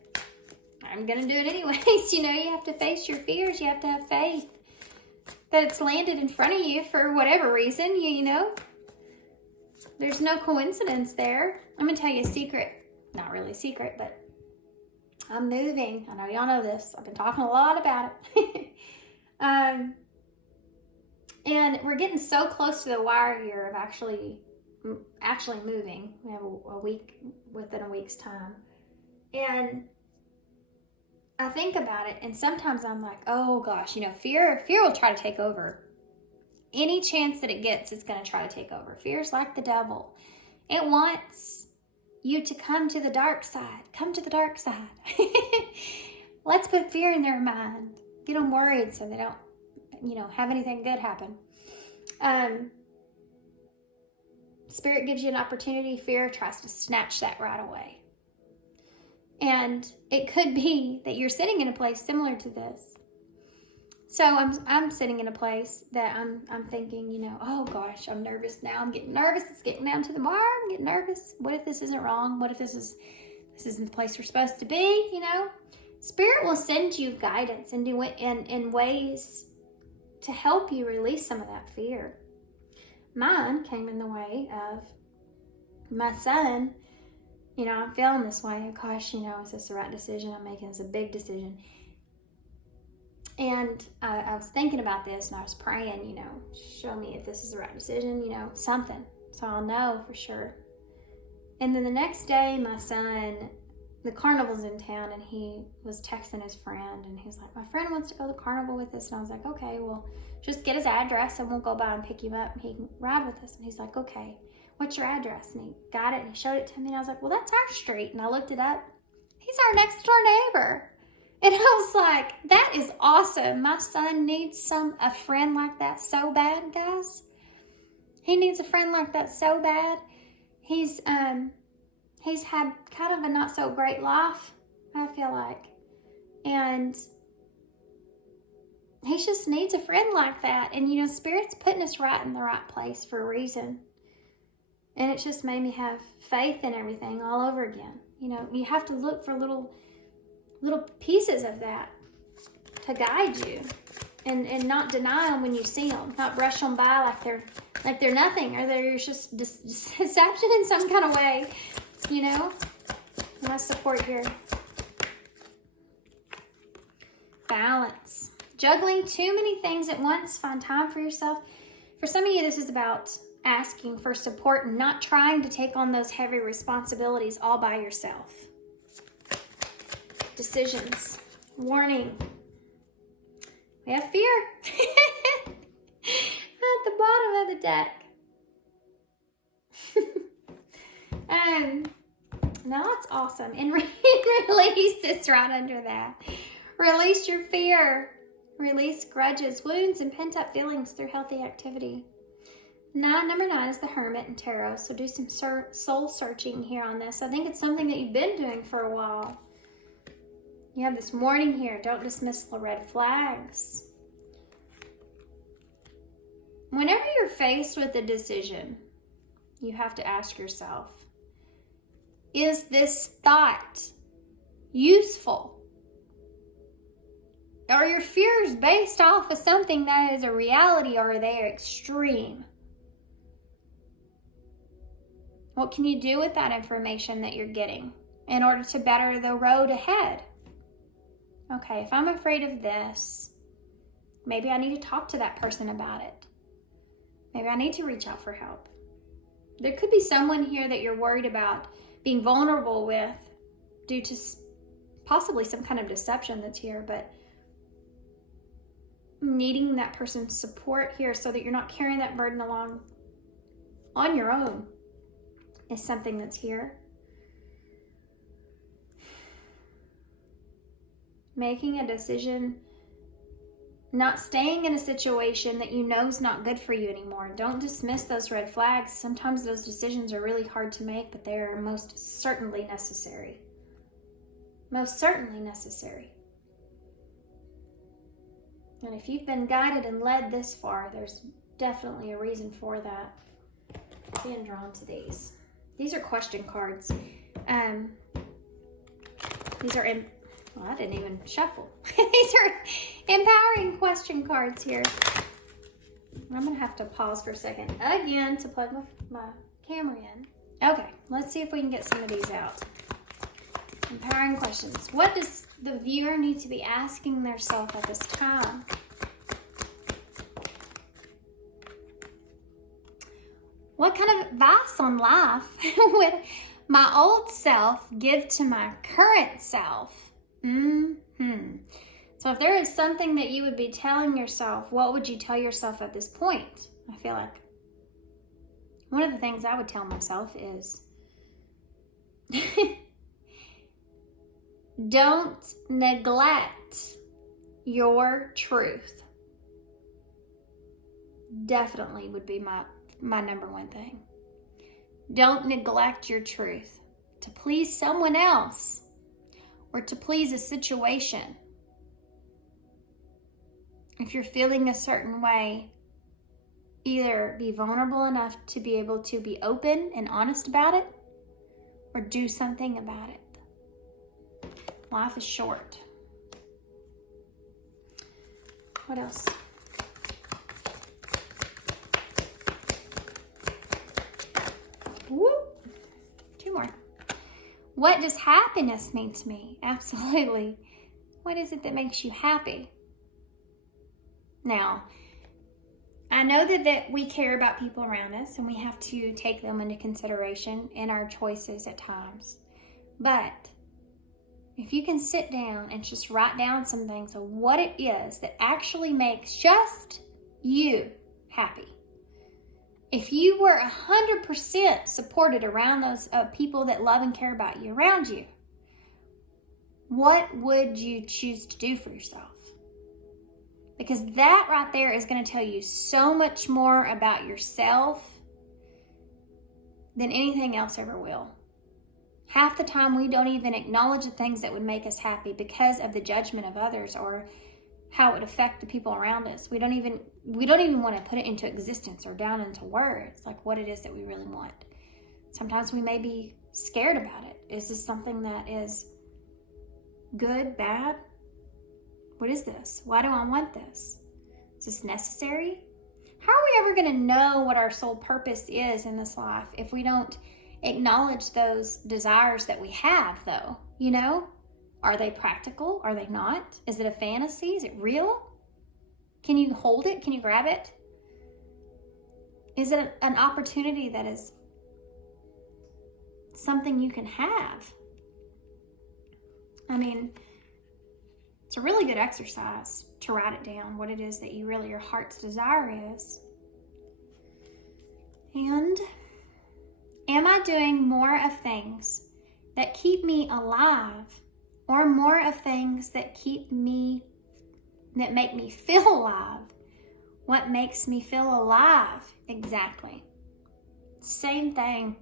I'm going to do it anyways. You know, you have to face your fears. You have to have faith that it's landed in front of you for whatever reason, you know. There's no coincidence there. I'm going to tell you a secret. Not really a secret, but I'm moving. I know y'all know this. I've been talking a lot about it. And we're getting so close to the wire here of actually moving. We have a week, within a week's time. And I think about it, and sometimes I'm like, oh gosh, you know, fear will try to take over. Any chance that it gets, it's going to try to take over. Fear's like the devil. It wants you to come to the dark side. Come to the dark side. Let's put fear in their mind. Get them worried so they don't, you know, have anything good happen. Spirit gives you an opportunity. Fear tries to snatch that right away. And it could be that you're sitting in a place similar to this. So I'm sitting in a place that I'm thinking, you know, oh gosh, I'm nervous now. I'm getting nervous. It's getting down to the wire. I'm getting nervous. What if this isn't wrong? What if this isn't the place we're supposed to be? You know, Spirit will send you guidance and do it in ways to help you release some of that fear. mine came in the way of my son. You know, I'm feeling this way. Gosh, you know, is this the right decision I'm making? It's a big decision. And I was thinking about this, and I was praying, you know, show me if this is the right decision, you know, something, so I'll know for sure. And then the next day, my son, the carnival's in town, and he was texting his friend, and he was like, my friend wants to go to the carnival with us. And I was like, okay, well, just get his address, and we'll go by and pick him up, and he can ride with us. And he's like, okay, what's your address? And he got it, and he showed it to me, and I was like, well, that's our street. And I looked it up. He's our next door neighbor. And I was like, that is awesome. My son needs a friend like that so bad, guys. He needs a friend like that so bad. He's had kind of a not so great life, I feel like. And he just needs a friend like that. And, you know, Spirit's putting us right in the right place for a reason. And it just made me have faith in everything all over again. You know, you have to look for little pieces of that to guide you, and not deny them when you see them, not brush them by like they're nothing, or they're just deception in some kind of way, you know. My support here. Balance. Juggling too many things at once. Find time for yourself. For some of you, this is about asking for support and not trying to take on those heavy responsibilities all by yourself. Decisions. Warning. We have fear at the bottom of the deck. No, that's awesome. And release this right under that. Release your fear. Release grudges, wounds, and pent-up feelings through healthy activity. Number 9 is the Hermit and Tarot. So do some soul searching here on this. I think it's something that you've been doing for a while. You have this warning here. Don't dismiss the red flags. Whenever you're faced with a decision, you have to ask yourself, is this thought useful? Are your fears based off of something that is a reality, or are they extreme? What can you do with that information that you're getting in order to better the road ahead? Okay, if I'm afraid of this, maybe I need to talk to that person about it. Maybe I need to reach out for help. There could be someone here that you're worried about being vulnerable with due to possibly some kind of deception that's here, but needing that person's support here so that you're not carrying that burden along on your own is something that's here. Making a decision, not staying in a situation that you know is not good for you anymore. Don't dismiss those red flags. Sometimes those decisions are really hard to make, but they are most certainly necessary. Most certainly necessary. And if you've been guided and led this far, there's definitely a reason for that. Being drawn to these. These are question cards. These are well, I didn't even shuffle. These are empowering question cards here. I'm gonna have to pause for a second again to plug my camera in. Okay, let's see if we can get some of these out. Empowering questions. What does the viewer need to be asking themselves at this time? What kind of advice on life would my old self give to my current self? So if there is something that you would be telling yourself, what would you tell yourself at this point? I feel like one of the things I would tell myself is don't neglect your truth. Definitely would be my number one thing. Don't neglect your truth to please someone else or to please a situation. If you're feeling a certain way, either be vulnerable enough to be able to be open and honest about it, or do something about it. Life is short. What else? Whoop. 2 more. What does happiness mean to me? Absolutely. What is it that makes you happy? Now, I know that we care about people around us and we have to take them into consideration in our choices at times. But if you can sit down and just write down some things of what it is that actually makes just you happy. If you were 100% supported around those people that love and care about you around you, what would you choose to do for yourself? Because that right there is going to tell you so much more about yourself than anything else ever will. Half the time we don't even acknowledge the things that would make us happy because of the judgment of others or how it would affect the people around us. We don't even want to put it into existence or down into words, like what it is that we really want. Sometimes we may be scared about it. Is this something that is good, bad? What is this? Why do I want this? Is this necessary? How are we ever going to know what our sole purpose is in this life if we don't acknowledge those desires that we have, though? You know? Are they practical? Are they not? Is it a fantasy? Is it real? Can you hold it? Can you grab it? Is it an opportunity that is something you can have? I mean, it's a really good exercise to write it down, what it is that you really, your heart's desire is. And am I doing more of things that keep me alive or more of things that make me feel alive? What makes me feel alive? Exactly. Same thing.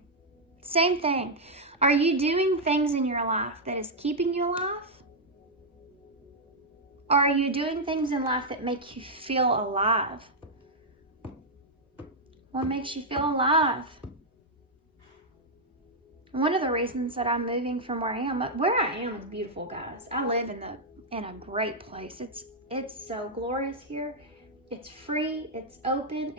Same thing. Are you doing things in your life that is keeping you alive? Or are you doing things in life that make you feel alive? What makes you feel alive? One of the reasons that I'm moving from where I am is beautiful, guys. I live in a great place. It's so glorious here. It's free. It's open.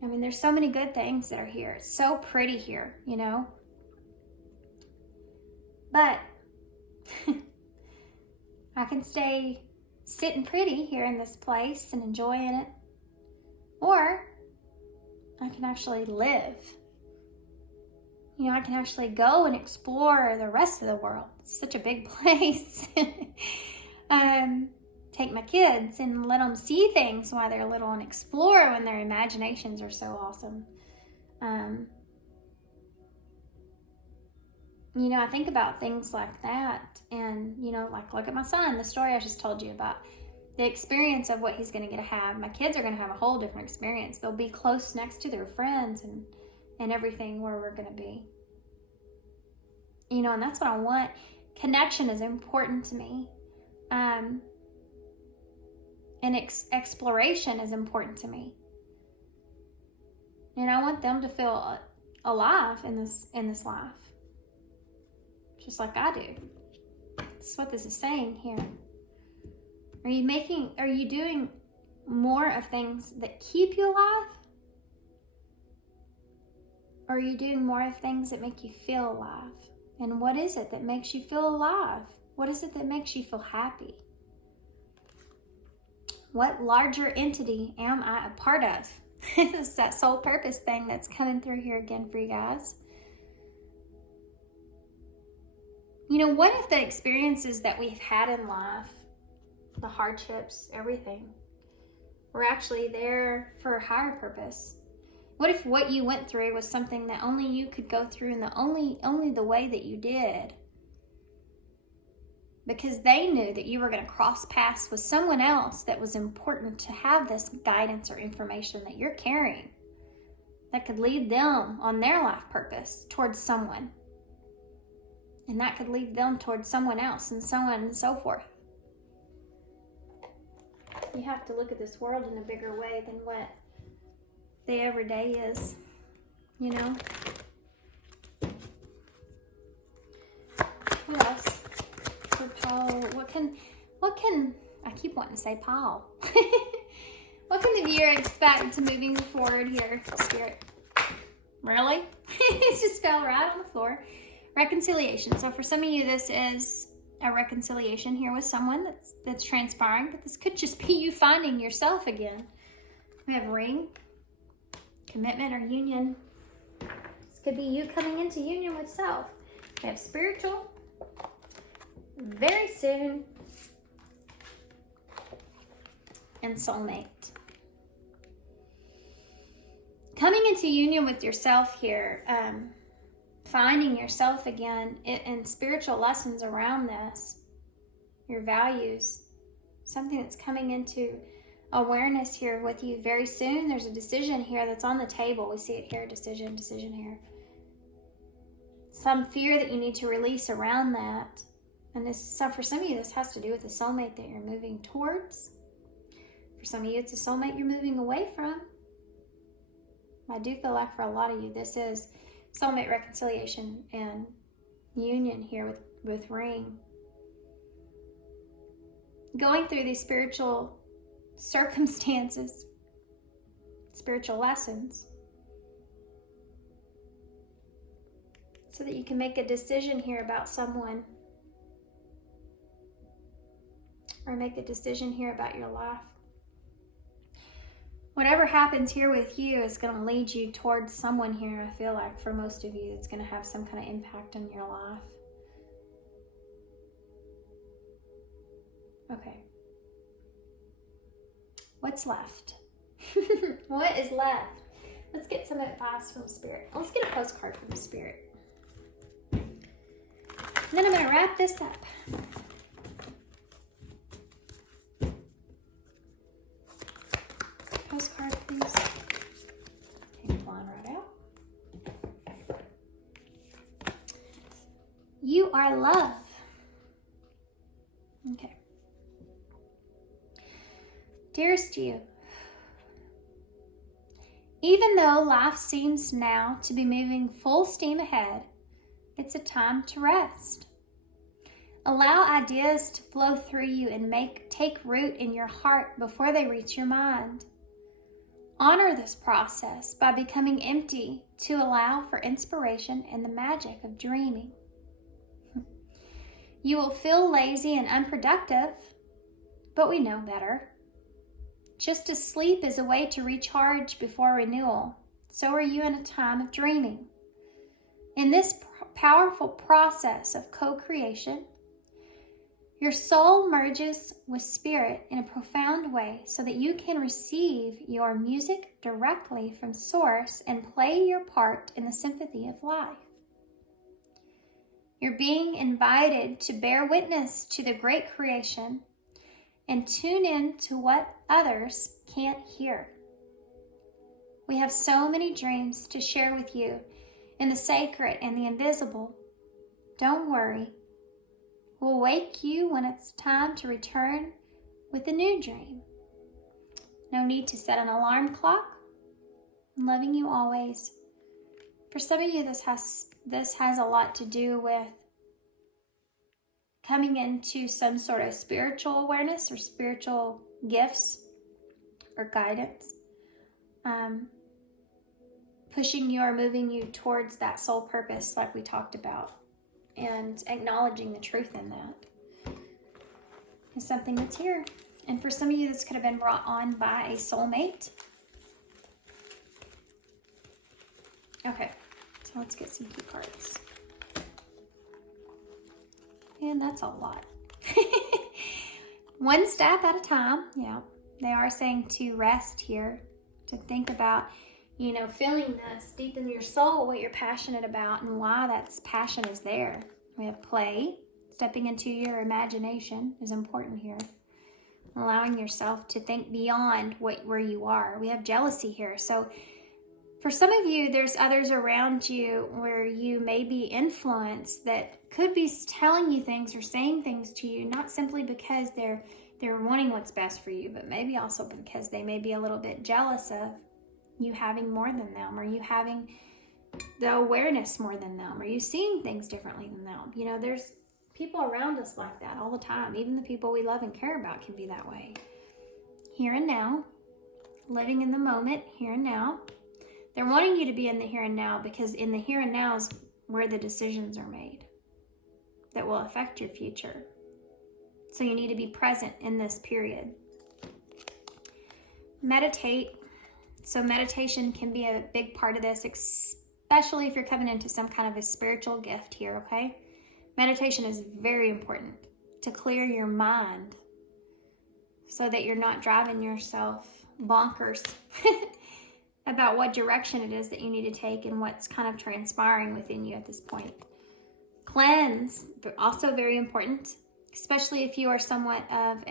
There's so many good things that are here. It's so pretty here, you know. But I can stay sitting pretty here in this place and enjoying it. Or I can actually live. You know, I can actually go and explore the rest of the world. It's such a big place. Take my kids and let them see things while they're little and explore when their imaginations are so awesome. I think about things like that, and, like look at my son, the story I just told you about, the experience of what he's going to get to have. My kids are going to have a whole different experience. They'll be close next to their friends and everything where we're going to be. And that's what I want. Connection is important to me. And exploration is important to me. And I want them to feel alive in this life. Just like I do. That's what this is saying here. Are you doing more of things that keep you alive? Or are you doing more of things that make you feel alive? And what is it that makes you feel alive? What is it that makes you feel happy? What larger entity am I a part of? It's that soul purpose thing that's coming through here again for you guys. What if the experiences that we've had in life, the hardships, everything, were actually there for a higher purpose? What if what you went through was something that only you could go through in only the way that you did? Because they knew that you were going to cross paths with someone else that was important to have this guidance or information that you're carrying that could lead them on their life purpose towards someone. And that could lead them towards someone else and so on and so forth. You have to look at this world in a bigger way than what the everyday is, What else? For Paul, what can I keep wanting to say Paul? What can the viewer expect moving forward here, Spirit? Really? It just fell right on the floor. Reconciliation. So for some of you, this is a reconciliation here with someone that's transpiring, but this could just be you finding yourself again. We have ring, commitment or union. This could be you coming into union with self. We have spiritual, very soon, and soulmate. Coming into union with yourself here, finding yourself again, and spiritual lessons around this, your values, something that's coming into awareness here with you very soon. There's a decision here that's on the table. We see it here, decision here. Some fear that you need to release around that. And this, so for some of you, this has to do with the soulmate that you're moving towards. For some of you, it's a soulmate you're moving away from. I do feel like for a lot of you, this is soulmate reconciliation and union here with ring. Going through these spiritual circumstances, spiritual lessons, so that you can make a decision here about someone, or make a decision here about your life. Whatever happens here with you is going to lead you towards someone here, I feel like, for most of you, that's going to have some kind of impact on your life. Okay. What's left? What is left? Let's get some advice from Spirit. Let's get a postcard from Spirit. And then I'm going to wrap this up. Postcard, please. Came flying right out. You are love. Okay. Dearest you, even though life seems now to be moving full steam ahead, it's a time to rest. Allow ideas to flow through you and take root in your heart before they reach your mind. Honor this process by becoming empty to allow for inspiration and the magic of dreaming. You will feel lazy and unproductive, but we know better. Just as sleep is a way to recharge before renewal, so are you in a time of dreaming. In this powerful process of co-creation, your soul merges with spirit in a profound way so that you can receive your music directly from source and play your part in the symphony of life. You're being invited to bear witness to the great creation and tune in to what others can't hear. We have so many dreams to share with you in the sacred and the invisible. Don't worry. We'll wake you when it's time to return with a new dream. No need to set an alarm clock. I'm loving you always. For some of you, this has a lot to do with coming into some sort of spiritual awareness or spiritual gifts or guidance. Pushing you or moving you towards that soul purpose like we talked about. And acknowledging the truth in that is something that's here. And for some of you, this could have been brought on by a soulmate. Okay, so let's get some key cards. And that's a lot. One step at a time. Yeah, they are saying to rest here, to think about, feeling this deep in your soul, what you're passionate about and why that passion is there. We have play. Stepping into your imagination is important here. Allowing yourself to think beyond where you are. We have jealousy here. So for some of you, there's others around you where you may be influenced that could be telling you things or saying things to you, not simply because they're wanting what's best for you, but maybe also because they may be a little bit jealous of you having more than them, or you having the awareness more than them, or you seeing things differently than them. There's people around us like that all the time. Even the people we love and care about can be that way. Here and now, living in the moment, here and now. They're wanting you to be in the here and now, because in the here and now is where the decisions are made that will affect your future. So you need to be present in this period. Meditate. So meditation can be a big part of this, especially if you're coming into some kind of a spiritual gift here, okay? Meditation is very important to clear your mind so that you're not driving yourself bonkers about what direction it is that you need to take and what's kind of transpiring within you at this point. Cleanse, also very important, especially if you are somewhat of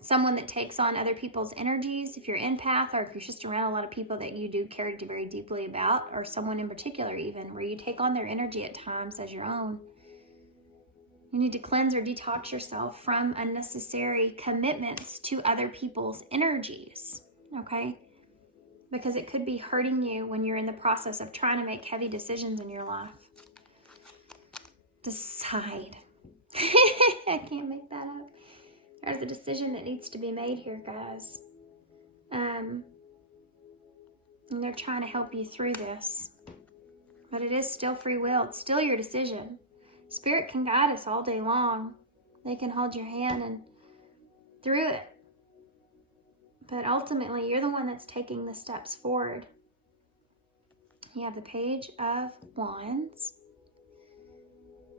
someone that takes on other people's energies, if you're empath, or if you're just around a lot of people that you do care very deeply about, or someone in particular even, where you take on their energy at times as your own. You need to cleanse or detox yourself from unnecessary commitments to other people's energies, okay? Because it could be hurting you when you're in the process of trying to make heavy decisions in your life. Decide. I can't make that up. There's a decision that needs to be made here, guys. And they're trying to help you through this. But it is still free will. It's still your decision. Spirit can guide us all day long. They can hold your hand and through it. But ultimately, you're the one that's taking the steps forward. You have the Page of Wands.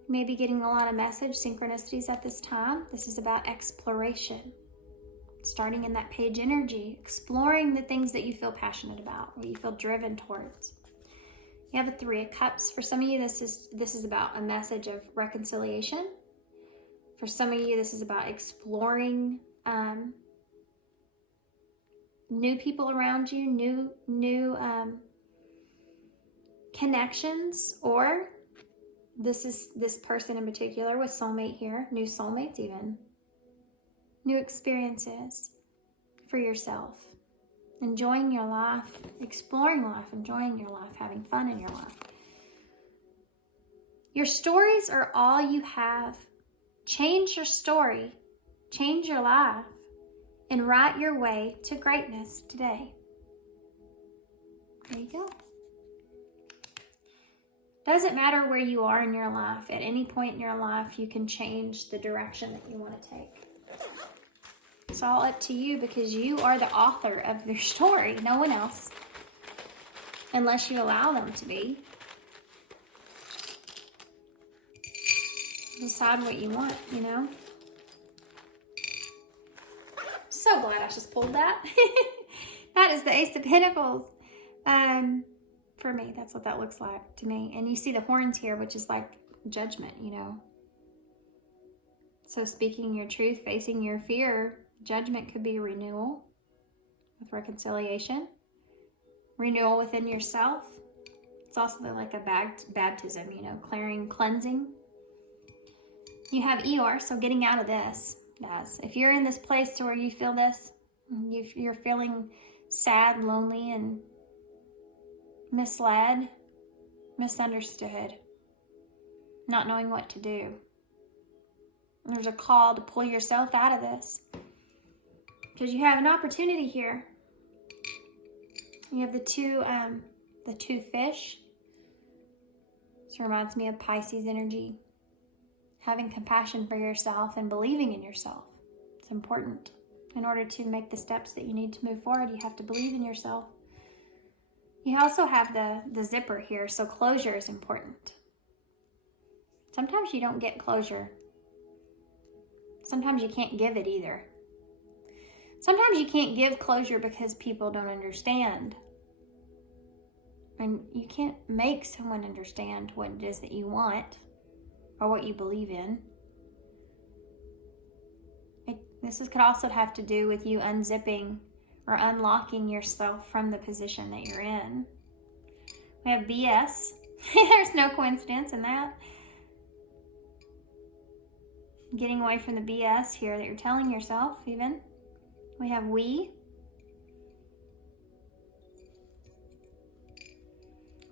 You may be getting a lot of message synchronicities at this time. This is about exploration. Starting in that page energy, exploring the things that you feel passionate about, or you feel driven towards. You have a Three of Cups. For some of you, this is about a message of reconciliation. For some of you, this is about exploring new people around you, new connections, or this is this person in particular with soulmate here, new soulmates even, new experiences for yourself, enjoying your life, exploring life, enjoying your life, having fun in your life. Your stories are all you have. Change your story, change your life, and write your way to greatness today. There you go. Doesn't matter where you are in your life. At any point in your life, you can change the direction that you want to take. It's all up to you, because you are the author of your story, no one else, unless you allow them to be. Decide what you want, you know? So glad I just pulled that. That is the Ace of Pentacles. For me, that's what that looks like to me. And you see the horns here, which is like judgment, you know. So speaking your truth, facing your fear, judgment could be renewal with reconciliation. Renewal within yourself. It's also like a baptism, you know, cleansing. You have Eeyore, so getting out of this, guys. If you're in this place where you feel this, you're feeling sad, lonely, and misled, misunderstood, not knowing what to do. There's a call to pull yourself out of this, because you have an opportunity here. You have the two fish. This reminds me of Pisces energy. Having compassion for yourself and believing in yourself. It's important. In order to make the steps that you need to move forward, you have to believe in yourself. You also have the zipper here, so closure is important. Sometimes you don't get closure. Sometimes you can't give it either. Sometimes you can't give closure because people don't understand. And you can't make someone understand what it is that you want or what you believe in. This could also have to do with you unzipping or unlocking yourself from the position that you're in. We have BS. There's no coincidence in that. Getting away from the BS here that you're telling yourself even. We have we.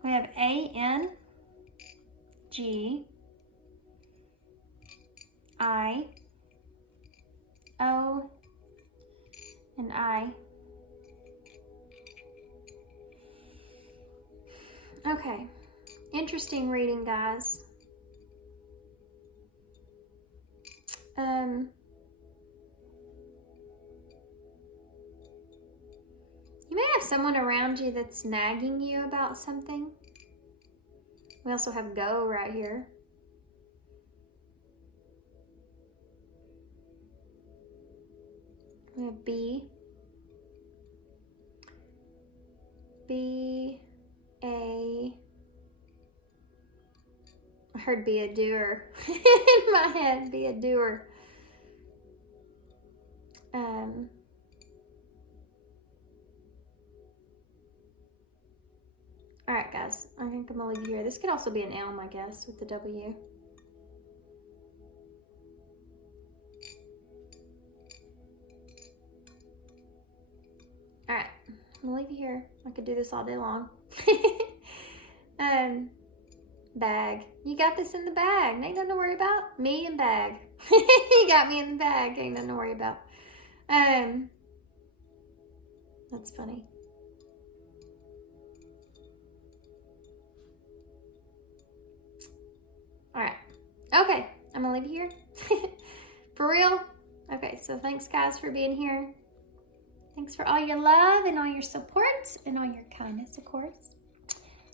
We have ANG, I, O, and I. Okay. Interesting reading, guys. You may have someone around you that's nagging you about something. We also have go right here. We have be. I heard be a doer in my head, be a doer. All right, guys, I think I'm gonna leave you here. This could also be an elm, I guess, with the W. All right, I'm gonna leave you here. I could do this all day long. Bag. You got this in the bag. Ain't nothing to worry about. Me and bag. You got me in the bag. Ain't nothing to worry about. That's funny. All right. Okay, I'm gonna leave you here. For real. Okay, so thanks guys for being here. Thanks for all your love and all your support and all your kindness, of course.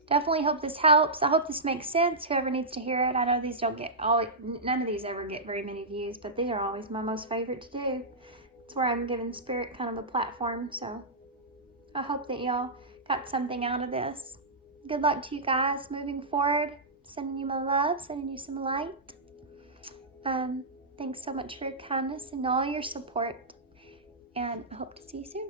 Definitely hope this helps. I hope this makes sense. Whoever needs to hear it. I know these don't get none of these ever get very many views, but these are always my most favorite to do. It's where I'm giving spirit kind of a platform. So I hope that y'all got something out of this. Good luck to you guys moving forward. Sending you my love, sending you some light. Thanks so much for your kindness and all your support. And I hope to see you soon.